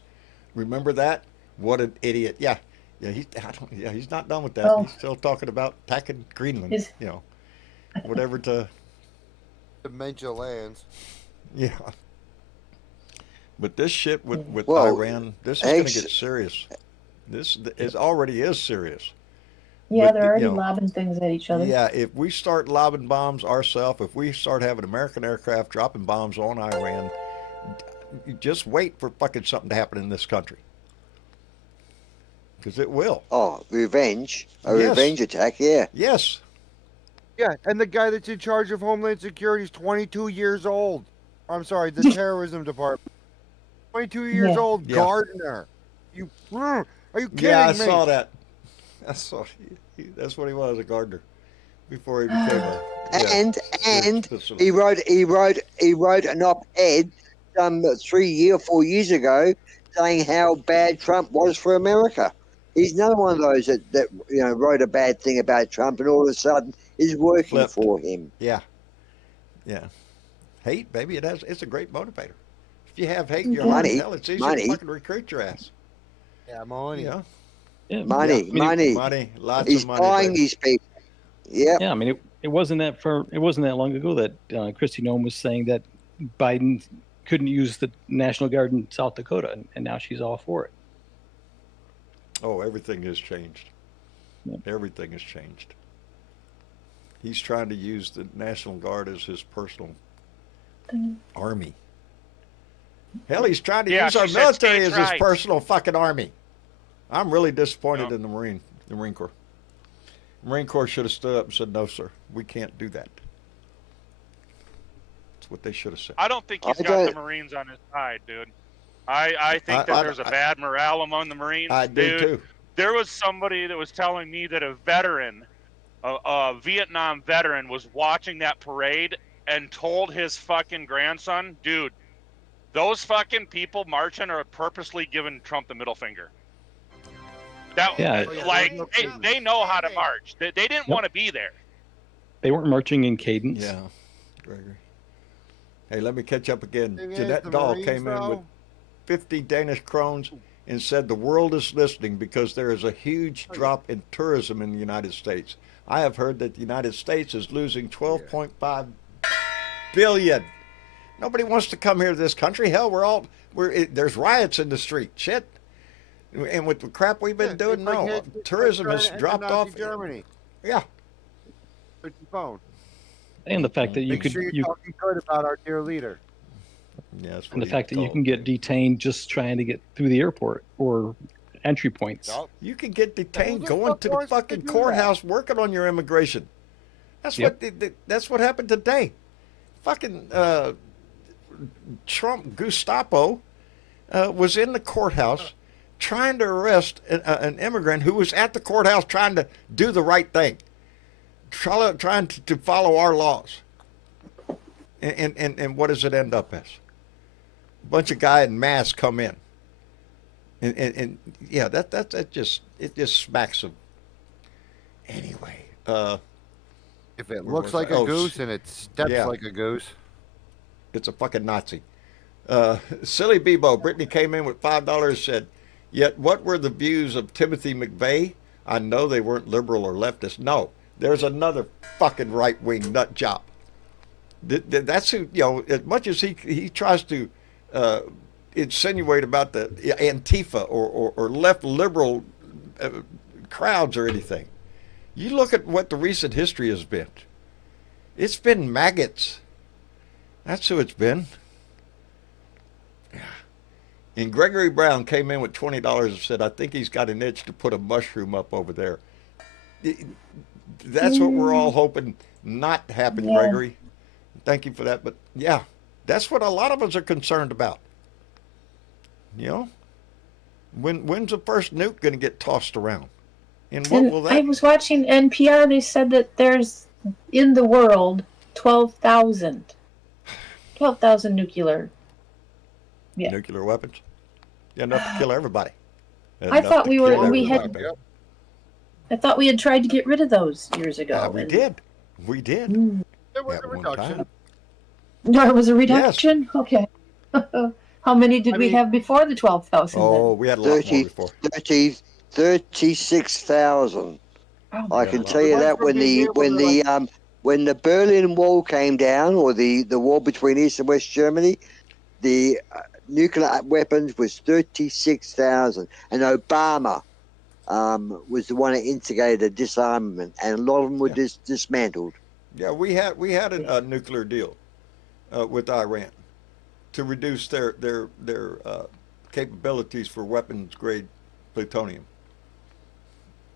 Remember that? What an idiot. Yeah, he's not done with that. Oh. He's still talking about attacking Greenland, whatever to... Dementia lands. Yeah. But this shit with Well, Iran, this is going to ex- get serious. This is already is serious. Yeah, But, they're you already know, lobbing things at each other. Yeah, if we start lobbing bombs ourselves, if we start having American aircraft dropping bombs on Iran, just wait for fucking something to happen in this country. Because it will. Oh, revenge. A Yes. revenge attack, yeah. Yes. Yeah, and the guy that's in charge of Homeland Security is 22 years old. I'm sorry, the terrorism department. 22 years Yeah. old, Yeah. Gardner. Are you kidding Yeah, I me? saw that. I saw that's what he was, a gardener, before he became a And facility. he wrote an op-ed some 3 or 4 years ago saying how bad Trump was for America. He's another one of those that wrote a bad thing about Trump and all of a sudden is working Flipped. for him. Yeah. Hate, baby, it's a great motivator. If you have hate in your heart, Money, hell, it's easy money. to fucking recruit your ass. Yeah, money. You know? Yeah, Money, I mean, money. Money, lots He's of money. buying baby. these people. Yep. Yeah, I mean, it wasn't that long ago that Kristi Noem was saying that Biden couldn't use the National Guard in South Dakota, and now she's all for it. Oh, everything has changed. Yep. Everything has changed. He's trying to use the National Guard as his personal army. Hell, he's trying to Yeah, use our she said military states' as his rights. personal fucking army. I'm really disappointed Yeah. in the Marine Corps. The Marine Corps should have stood up and said, "No, sir, we can't do that." That's what they should have said. I don't think he's I got the don't- Marines on his side, dude. I think that there's a bad morale among the Marines. I do dude. too. There was somebody that was telling me that a veteran, a Vietnam veteran, was watching that parade and told his fucking grandson, dude, those fucking people marching are purposely giving Trump the middle finger. That, Yeah. like, they know how to march. They didn't Yep. want to be there. They weren't marching in cadence. Yeah, Gregory. Hey, let me catch up again. Thing is, Jeanette the Dahl Marines, came in with though, 50 Danish krones and said the world is listening because there is a huge drop in tourism in the United States. I have heard that the United States is losing 12.5 billion. Nobody wants to come here to this country. Hell, there's riots in the street. Shit. And with the crap we've been doing, it's like no. Hitler Tourism trying has to enter dropped Nazi off. Germany. Yeah. Put your phone. And the fact that you Make could sure you're talking good about our dear leader. Yeah, that's what and the he fact that you told. can get detained just trying to get through the airport or entry points. Yup. You can get detained the going fuck to the wants to fucking do that? courthouse working on your immigration. That's Yep. that's what happened today. Fucking Trump Gestapo was in the courthouse trying to arrest an immigrant who was at the courthouse trying to do the right thing, trying to follow our laws. And what does it end up as? A bunch of guys in masks come in. And yeah, that just smacks of. Anyway, If it Where looks was like I? a Oh, goose and it steps yeah. like a goose. it's a fucking Nazi. Silly Bebo, Brittany came in with $5, said, yet what were the views of Timothy McVeigh? I know they weren't liberal or leftist. No, there's another fucking right-wing nut job. That's who, as much as he tries to insinuate about the Antifa or left liberal crowds or anything. You look at what the recent history has been. It's been maggots. That's who it's been. Yeah. And Gregory Brown came in with $20 and said, I think he's got an itch to put a mushroom up over there. That's what we're all hoping not to happen, Yeah. Gregory. Thank you for that. But yeah, that's what a lot of us are concerned about. When's the first nuke going to get tossed around? And what And will I that... was watching NPR. They said that there's in the world 12,000 nuclear. Yeah. Nuclear weapons? Enough to kill everybody. I Enough thought to we kill were- we had- everybody, baby. I thought we had tried to get rid of those years ago. Yeah, we and did. We did. There was At a one reduction. time. There was a reduction. Okay. How many did I we mean- have before the 12,000? Oh, we had a lot more 30, before. 36,000. Oh, I Yeah, can a lot. tell you that when the Berlin Wall came down, or the wall between East and West Germany, the nuclear weapons was 36,000, and Obama was the one that instigated the disarmament, and a lot of them were dismantled. Yeah, we had a nuclear deal with Iran to reduce their capabilities for weapons grade plutonium.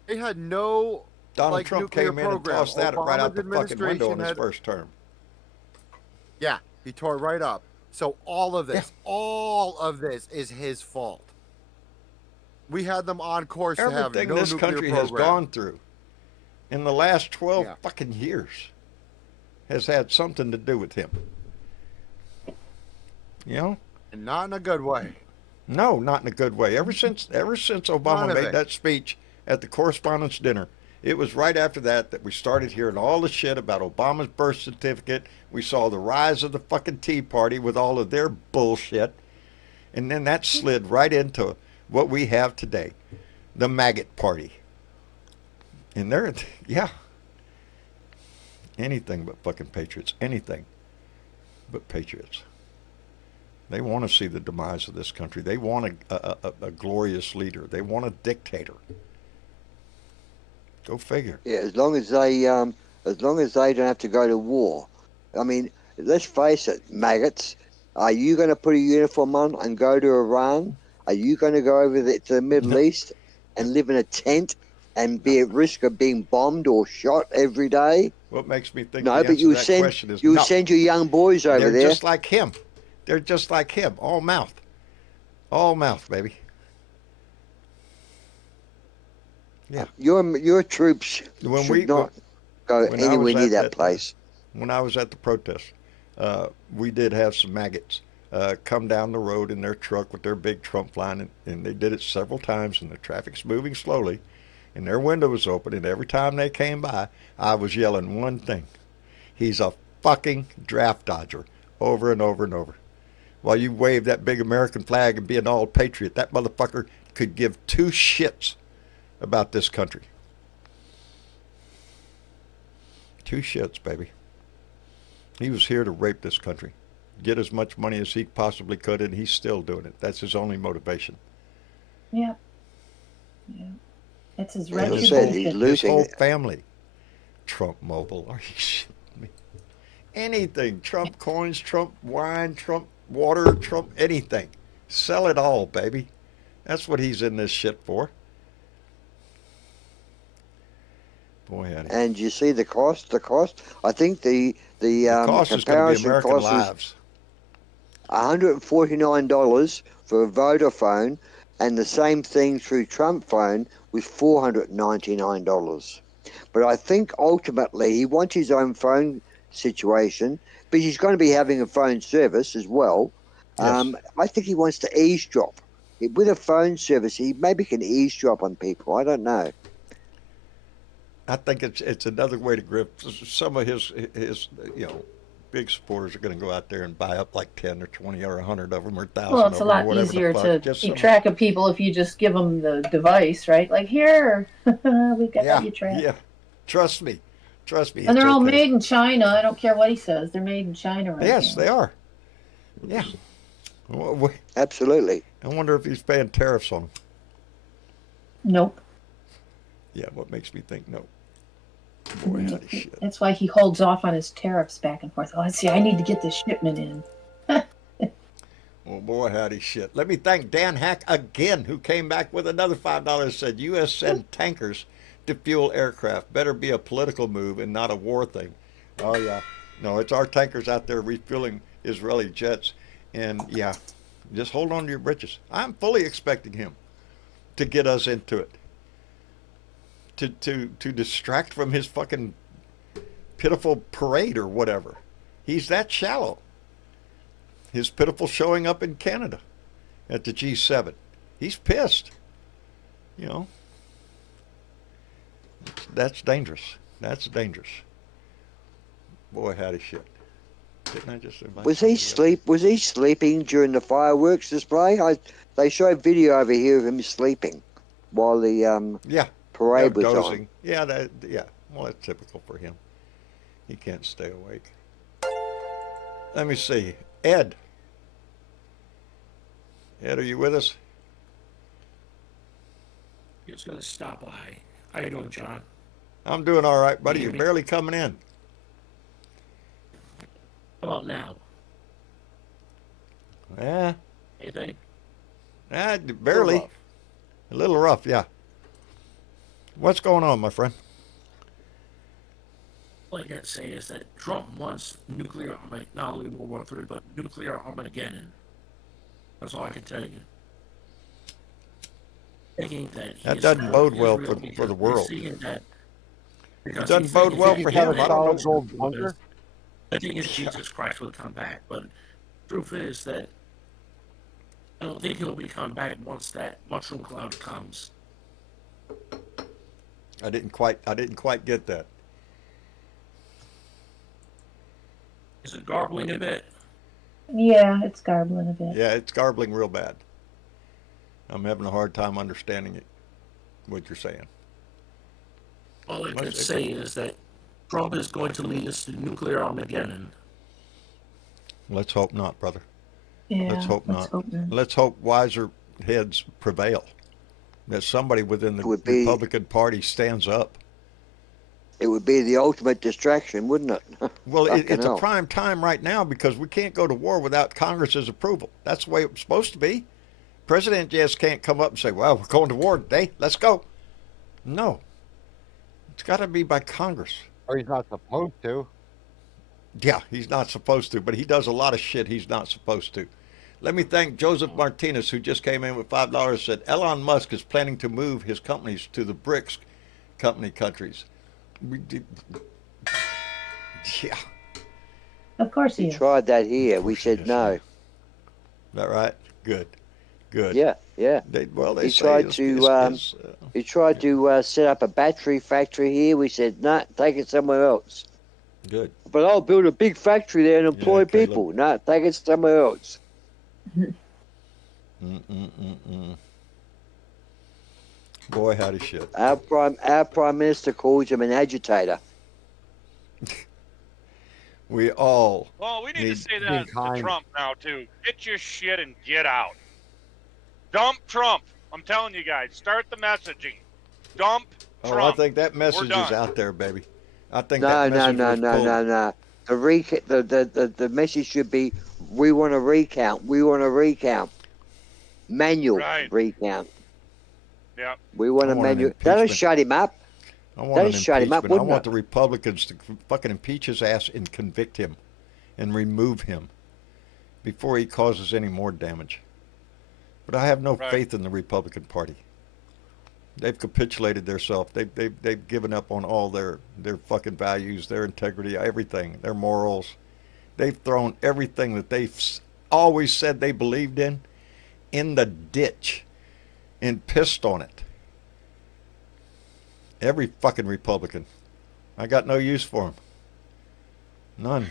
They had no Donald Trump nuclear came in and program. tossed that right out the Obama's fucking window in his administration first term. Yeah, he tore it right up. So all of this is his fault. We had them on course to have Everything no this nuclear country program. has gone through in the last 12 Yeah. fucking years has had something to do with him. You know? And not in a good way. No, not in a good way. Ever since Obama None of made it. that speech at the correspondence dinner, it was right after that we started hearing all the shit about Obama's birth certificate. We saw the rise of the fucking Tea Party with all of their bullshit. And then that slid right into what we have today, the maggot party. And they're, yeah, anything but fucking patriots. Anything but patriots. They want to see the demise of this country. They want a glorious leader. They want a dictator. Go figure. Yeah, as long as they don't have to go to war. I mean, let's face it, maggots. Are you going to put a uniform on and go to Iran? Are you going to go over to the Middle East and live in a tent and be at risk of being bombed or shot every day? What makes me think No, the but answer to that question is no. send your young boys over They're there. just like him. They're just like him. All mouth. All mouth, baby. Yeah. Your troops When should not go when I anywhere was near at that place. When I was at the protest, we did have some maggots come down the road in their truck with their big Trump line, and they did it several times, and the traffic's moving slowly, and their window was open, and every time they came by, I was yelling one thing. He's a fucking draft dodger, over and over and over. While you wave that big American flag and be an all patriot, that motherfucker could give two shits about this country. Two shits, baby. He was here to rape this country, get as much money as he possibly could, and he's still doing it. That's his only motivation. Yeah. Yeah. It's his As I retribution. said, he's His losing whole it. family. Trump Mobile. Are you shitting me? Anything. Trump coins, Trump wine, Trump water, Trump anything. Sell it all, baby. That's what he's in this shit for. Boy, howdy. And you see the cost. I think the Cost is going to be comparison American cost lives. was $149 for a Vodafone, and the same thing through Trump phone was $499. But I think ultimately he wants his own phone situation, but he's going to be having a phone service as well. Yes. I think he wants to eavesdrop. With a phone service, he maybe can eavesdrop on people. I don't know. I think it's another way to grip. Some of his big supporters are going to go out there and buy up like 10 or 20 or 100 of them or 1,000 Well, it's a of them or lot whatever easier the to fuck. Just keep some- track of people if you just give them the device, right? Like, here, we've got you tracked. Yeah. Trust me. And they're all made in China. I don't care what he says. They're made in China right Yes, now. they are. Yeah. Absolutely. I wonder if he's paying tariffs on them. Nope. Yeah, what makes me think no? Boy, howdy shit. That's why he holds off on his tariffs back and forth. Oh, let's see, I need to get this shipment in. Oh, boy, howdy shit. Let me thank Dan Hack again, who came back with another $5, said, U.S. send tankers to fuel aircraft. Better be a political move and not a war thing. Oh, yeah. No, it's our tankers out there refueling Israeli jets. And, yeah, just hold on to your britches. I'm fully expecting him to get us into it. To distract from his fucking pitiful parade or whatever. He's that shallow. His pitiful showing up in Canada at the G7. He's pissed. You know. That's dangerous. That's dangerous. Boy, howdy shit. Didn't I just invite Was he somebody Was he sleeping during the fireworks display? They showed video over here of him sleeping while the else? Yeah. parade They're was dozing. on. Yeah, yeah. Well, that's typical for him. He can't stay awake. Let me see. Ed. Ed, are you with us? Just gonna stop by. How you doing, John? I'm doing all right, buddy. You You're hear me? barely coming in. How about now? Yeah, You think? barely. rough. A little rough, yeah. What's going on, my friend? All I gotta say is that Trump wants nuclear armament, not only World War III, but nuclear Armageddon. That's all I can tell you. Thinking that That doesn't bode well for the world. It doesn't bode well for him. I don't know. Solid gold bunker. I think if Jesus Christ will come back, but truth is that I don't think he'll be coming back once that mushroom cloud comes. I didn't quite get that. Is it garbling a bit? Yeah, it's garbling a bit. Yeah, it's garbling real bad. I'm having a hard time understanding it, what you're saying. All I can say is that Trump is going to lead us to nuclear Armageddon. Let's hope not, brother. Yeah, Let's hope not. Let's hope wiser heads prevail. That somebody within the Republican Party stands up. It would be the ultimate distraction, wouldn't it? Well, it's a prime time right now because we can't go to war without Congress's approval. That's the way it's supposed to be. President just can't come up and say, well, we're going to war today. Let's go. No. It's got to be by Congress. Or he's not supposed to. Yeah, he's not supposed to, but he does a lot of shit he's not supposed to. Let me thank Joseph Martinez, who just came in with $5, said Elon Musk is planning to move his companies to the BRICS countries. Yeah. Of course he He is. tried that here. We said no. Is that right? Good. Good. Yeah, yeah. They He say tried he tried to set up a battery factory here. We said no, take it somewhere else. good. But I'll build a big factory there and employ Caleb. people. No, take it somewhere else. Boy, howdy shit. Our prime minister calls him an agitator. We all. Well, we need to say be that to kind. Trump now, too. Get your shit and get out. Dump Trump. I'm telling you guys, start the messaging. Dump Oh, Trump. I think that message is done. out there, baby. I think No, that no, message no, was no, pulled. no, no. The message should be, we want to recount. We want to recount. Manual Right. recount. Yeah. We want I a want an manual. That'll impeachment. shut him up. I want That'd an shut him up, impeachment. I wouldn't want it? the Republicans to fucking impeach his ass and convict him and remove him before he causes any more damage. But I have no Right. faith in the Republican Party. They've capitulated themselves. They've given up on all their fucking values, their integrity, everything, their morals. They've thrown everything that they've always said they believed in the ditch and pissed on it. Every fucking Republican. I got no use for them. None.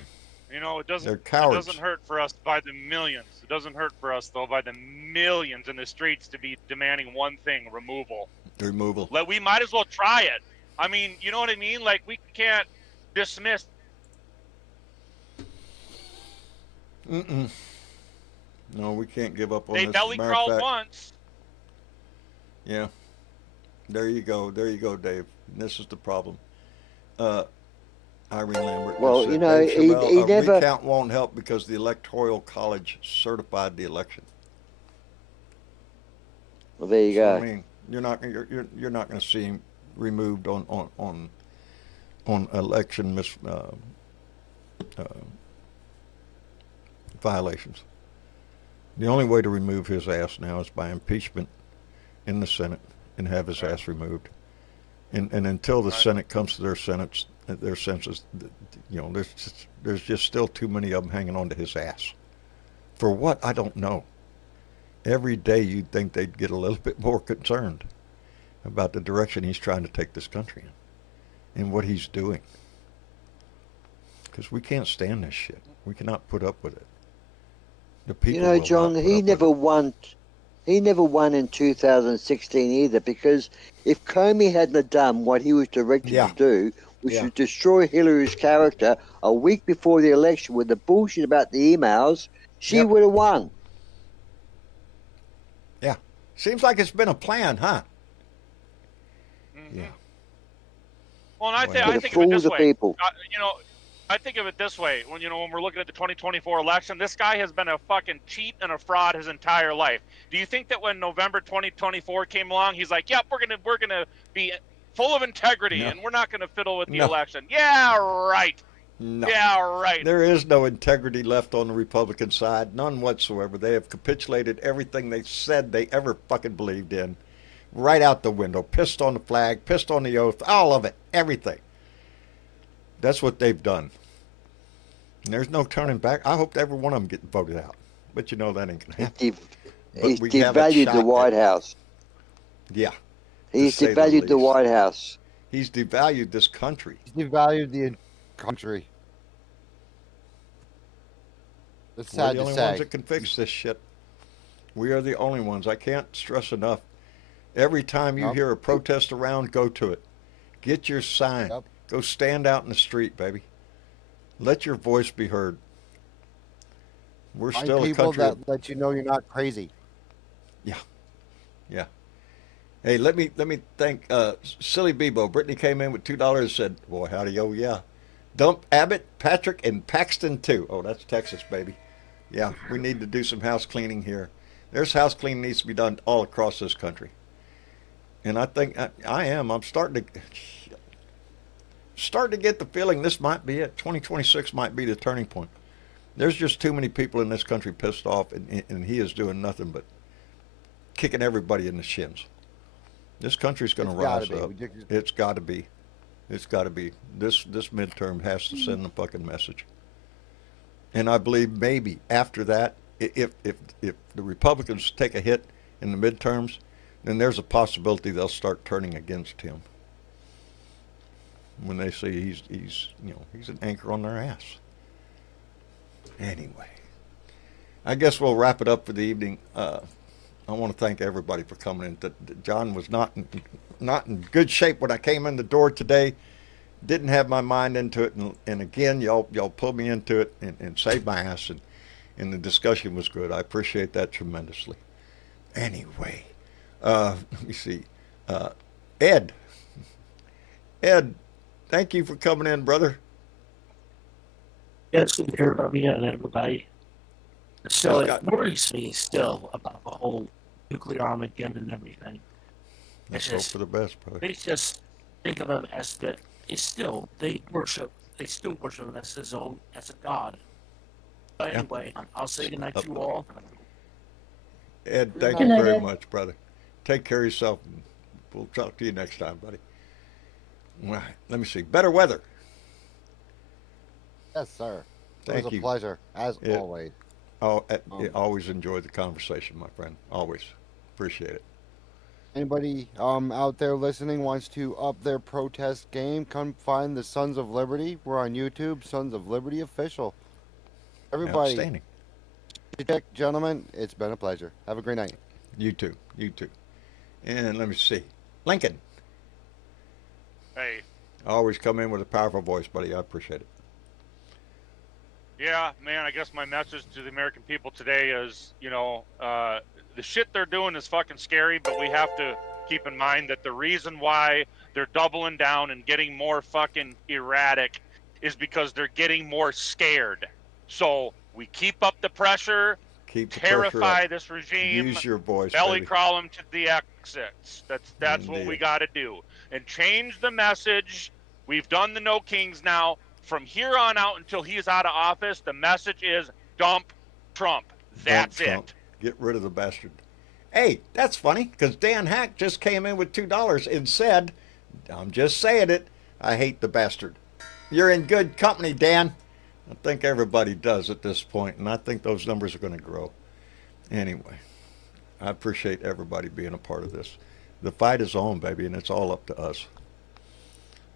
You know, it They're doesn't cowards. hurt for us by the millions. It doesn't hurt for us, though, by the millions in the streets to be demanding one thing, removal. Removal. We might as well try it. I mean, you know what I mean? Like, we can't dismiss. No, we can't give up on They this. belly Matter of crawled fact, once. Yeah. There you go, Dave. This is the problem. Irene Lambert. Well, said, you know, Dave he Chappelle, a never- recount won't help because the Electoral College certified the election. Well, there you So, go. I mean, you're not going to see him removed on election violations. The only way to remove his ass now is by impeachment in the Senate and have his ass removed. And until the Senate comes to their senses, you know, there's just still too many of them hanging on to his ass. For what? I don't know. Every day you'd think they'd get a little bit more concerned about the direction he's trying to take this country in and what he's doing. Because we can't stand this shit. We cannot put up with it. The people You know, will John, not put he up with never it. won. He never won in 2016 either, because if Comey hadn't done what he was directed Yeah. to do, which Yeah. was destroy Hillary's character a week before the election with the bullshit about the emails, she Yep. would have won. Seems like it's been a plan, huh? Yeah. Well, and I Well, think To of it fool this the way. people. I think of it this way. When we're looking at the 2024 election, this guy has been a fucking cheat and a fraud his entire life. Do you think that when November 2024 came along, he's like, "Yep, we're gonna be full of integrity, No. and we're not gonna fiddle with the No. election"? Yeah, right. No. Yeah, right. There is no integrity left on the Republican side, none whatsoever. They have capitulated everything they said they ever fucking believed in, right out the window. Pissed on the flag, pissed on the oath, all of it, everything. That's what they've done. And there's no turning back. I hope every one of them get voted out, but that ain't gonna happen. He's we have a devalued the shot White House. Yeah, He's say the devalued the least. White House. he's devalued this country. He's devalued the country. It's We're sad the to only say. ones that can fix this shit. We are the only ones. I can't stress enough. Every time you Yep. hear a protest around, go to it. Get your sign. Yep. Go stand out in the street, baby. Let your voice be heard. We're Find still a people country. that let you know you're not crazy. Yeah. Hey, let me thank Silly Bebo. Brittany came in with $2 and said, "Boy, howdy, oh yeah." Dump Abbott, Patrick, and Paxton too. Oh, that's Texas, baby. Yeah, we need to do some house cleaning here. There's house cleaning needs to be done all across this country. And I think I'm starting to get the feeling this might be it. 2026 might be the turning point. There's just too many people in this country pissed off, and he is doing nothing but kicking everybody in the shins. This country's going to It's gotta rise be. up. We just- It's got to be. It's got to be. This midterm has to send the fucking message. And I believe maybe after that, if the Republicans take a hit in the midterms, then there's a possibility they'll start turning against him. When they see he's an anchor on their ass. Anyway, I guess we'll wrap it up for the evening. I want to thank everybody for coming in. John was not in good shape when I came in the door today. Didn't have my mind into it, and again, y'all pulled me into it and saved my ass, and the discussion was good. I appreciate that tremendously. Anyway, let me see. Ed, thank you for coming in, brother. Yeah, it's good to hear about me and everybody. So Scott. it worries me still about the whole nuclear Armageddon and everything. Let's It's hope just, for the best, brother. they just think of him as that. They still worship him as his own, as a god. But Yeah. anyway, I'll say goodnight to you all. Ed, thank Good you night, very Ed. much, brother. Take care of yourself. And we'll talk to you next time, buddy. All right, let me see. Better weather. Yes, sir. It Thank was a you. pleasure, as Yeah. always. Oh, always enjoy the conversation, my friend. Always appreciate it. Anybody out there listening wants to up their protest game, come find the Sons of Liberty. We're on YouTube, Sons of Liberty Official. Everybody, Outstanding. gentlemen, it's been a pleasure. Have a great night. You too. And let me see. Lincoln, Hey, always come in with a powerful voice, buddy. I appreciate it. yeah, man, I guess my message to the American people today is, the shit they're doing is fucking scary, but we have to keep in mind that the reason why they're doubling down and getting more fucking erratic is because they're getting more scared. So we keep up the pressure, Keep the pressure terrify up. this regime, Use your voice, belly baby. crawl them to the exits. That's what we Indeed. got to do. And change the message. We've done the No Kings now. From here on out until he's out of office, the message is dump Trump. That's Dump Trump. it. Get rid of the bastard. Hey, that's funny, because Dan Hack just came in with $2 and said, I'm just saying it, I hate the bastard. You're in good company, Dan. I think everybody does at this point, and I think those numbers are going to grow. Anyway, I appreciate everybody being a part of this. The fight is on, baby, and it's all up to us.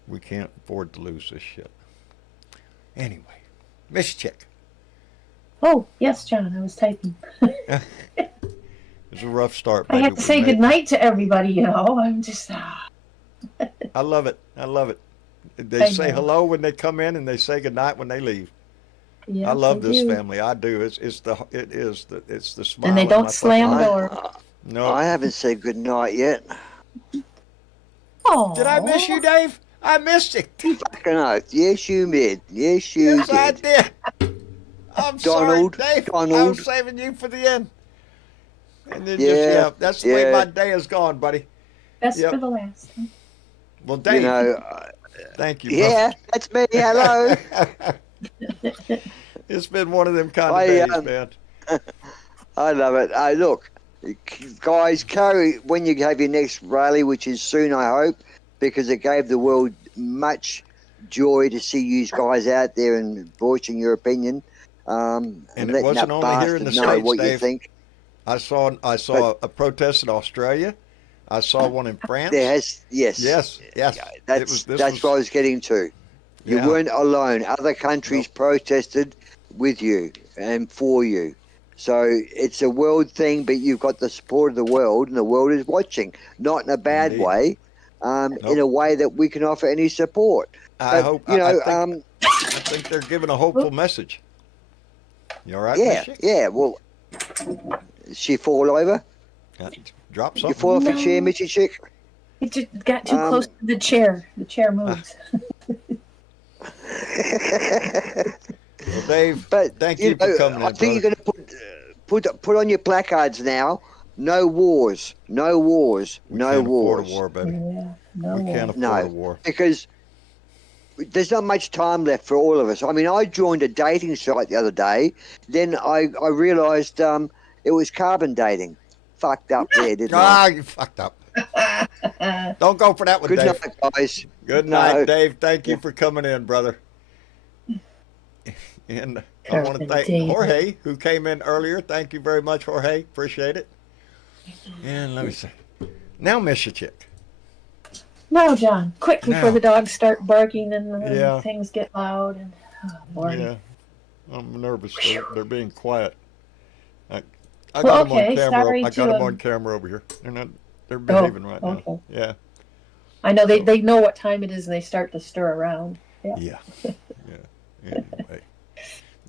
We can't afford to lose this shit. Anyway, Miss Chick. Oh, yes, John, I was typing. It's a rough start, I baby. had to say goodnight to everybody, I'm just, I love it. They I say know. hello when they come in, and they say goodnight when they leave. yeah. I love they this do. family. I do. It's the smile. And they on don't my slam fucking- the door. No. I haven't said good night yet. Oh, Did I miss you, Dave? I missed it. Fucking oath. Yes, you did. Yes, you Yes, I did. did. I'm Donald, sorry, Dave. I Donald. was saving you for the end. And then Yeah, that's the way yeah. my day has gone, buddy. best Yep. for the last. Well, Dave, You know, thank you. yeah, that's me. Hello. Brother. It's been one of them kind of I, days, man. I love it. Look, guys, carry when you have your next rally, which is soon, I hope, because it gave the world much joy to see you guys out there and voicing your opinion. And it letting wasn't that only here in bastard the know States, what you Dave. think. I saw a protest in Australia. I saw one in France. There has, yes. Yes. That's what I was getting to. You Yeah. weren't alone. Other countries protested with you and for you. So it's a world thing, but you've got the support of the world, and the world is watching. Not in a bad Indeed. way, in a way that we can offer any support. I But, hope. you know, I think they're giving a hopeful message. You all right, yeah, Miss Chick? yeah. Well, did she fall over? Drop You something. fall off your No. chair, Mitchy Chick? It just got too Um, close to the chair. The chair moves. Well, Dave, But thank you for coming I in, think brother. you're going to put on your placards now. No wars. No wars. We No can't afford wars. a war, baby. Yeah, no. We can't afford No, a war. because there's not much time left for all of us. I mean, I joined a dating site the other day. Then I realised it was carbon dating. Fucked up there, didn't I? You fucked up. Don't go for that one, Good Dave. night, guys. Good night, No. Dave. Thank you for coming in, brother. And I want to thank David. Jorge, who came in earlier. Thank you very much, Jorge. Appreciate it. And let me see. Now, Miss your chick. No, John. Quick before Now. the dogs start barking and Yeah. things get loud. And Lordy. Yeah, I'm nervous. They're being quiet. I Well, got them okay, on camera. sorry I got to, them on camera over here. They're behaving right now. okay. Yeah. I know So- they know what time it is and they start to stir around. Yeah. Yeah. Anyway,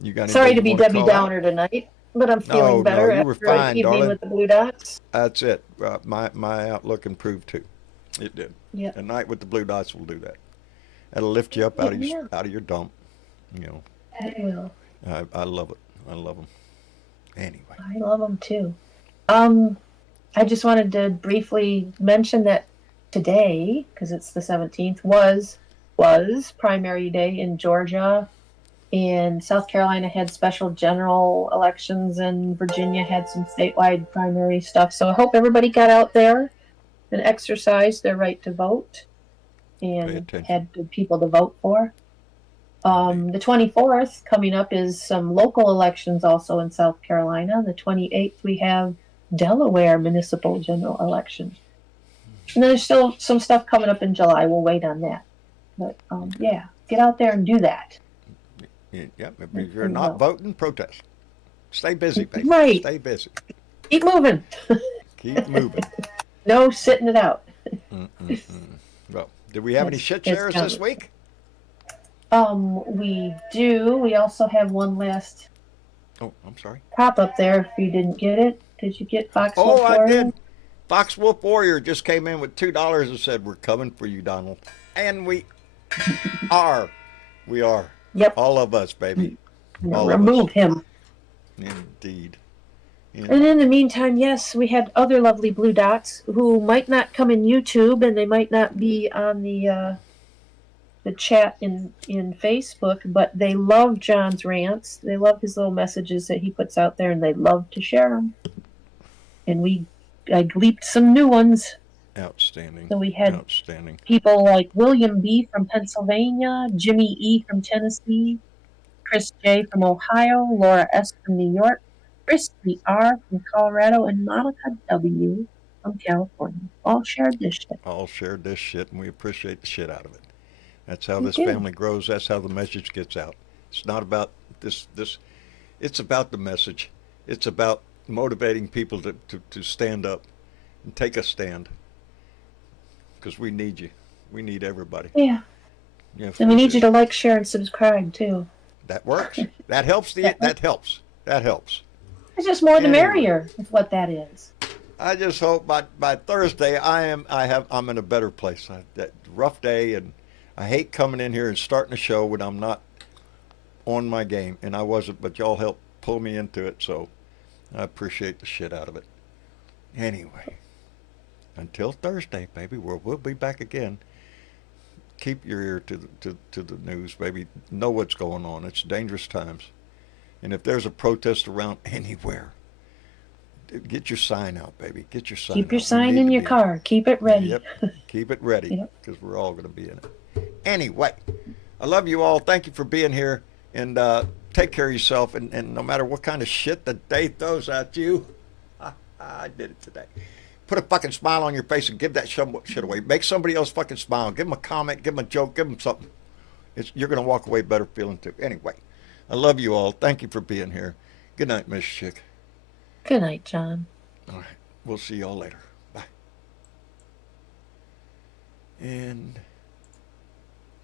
you got Sorry anybody to be you wanna Debbie call out? Downer tonight, but I'm feeling No, better you were after an fine, evening darling. with the Blue Dots. That's it. My outlook improved too. It did. Yeah. A night with the blue dots will do that. That'll lift you up out of Yeah. out of your dump. You know, I will. I love it. I love them. Anyway, I love them too. I just wanted to briefly mention that today, because it's the 17th, was primary day in Georgia, and South Carolina had special general elections, and Virginia had some statewide primary stuff. So I hope everybody got out there and exercised their right to vote Pay and attention. had good people to vote for. The 24th coming up is some local elections also in South Carolina. The 28th we have Delaware municipal general election. And then there's still some stuff coming up in July. We'll wait on that. But yeah, get out there and do that. yeah. If you're not voting, protest. Stay busy, baby. Right. Stay busy. Keep moving. Keep moving. No sitting it out. Well, did we have any It's- shit it's shares this coming. week? We do. We also have one last Oh, I'm sorry. pop up there if you didn't get it. Did you get Fox Oh, Wolf I Warrior? did. Fox Wolf Warrior just came in with $2 and said, "We're coming for you, Donald," and we are. We are. Yep. All of us, baby. All of Remove us. him. Indeed. And in the meantime, yes, we had other lovely blue dots who might not come in YouTube and they might not be on the chat in Facebook, but they love John's rants. They love his little messages that he puts out there, and they love to share them. And I gleeped some new ones. Outstanding. So we had Outstanding. people like William B. from Pennsylvania, Jimmy E. from Tennessee, Chris J. from Ohio, Laura S. from New York, Christy R. from Colorado, and Monica W. from California. All shared this shit. All shared this shit, and we appreciate the shit out of it. That's how this do. family grows. That's how the message gets out. It's not about this. It's about the message. It's about motivating people to stand up and take a stand. Because we need you. We need everybody. Yeah. Yeah, And we need you to like, share, and subscribe, too. That works. That helps. That helps. That helps. It's just more the Anyway. merrier with what that is. I just hope by Thursday I'm in a better place. That rough day, and I hate coming in here and starting a show when I'm not on my game, and I wasn't, but y'all helped pull me into it, so I appreciate the shit out of it. Anyway, until Thursday, baby, we'll be back again. Keep your ear to the news, baby. Know what's going on. It's dangerous times, and if there's a protest around anywhere, get your sign out, baby. Get your sign out. Keep your We sign need in to your be- car. Keep it ready. Yep. Keep it ready, Yep. because we're all going to be in it. Anyway, I love you all. Thank you for being here, and take care of yourself. And no matter what kind of shit the day throws at you, I did it today. Put a fucking smile on your face and give that shit away. Make somebody else fucking smile. Give them a comment. Give them a joke. Give them something. You're going to walk away better feeling too. Anyway, I love you all. Thank you for being here. Good night, Miss Chick. Good night, John. All right. We'll see y'all later. Bye. And...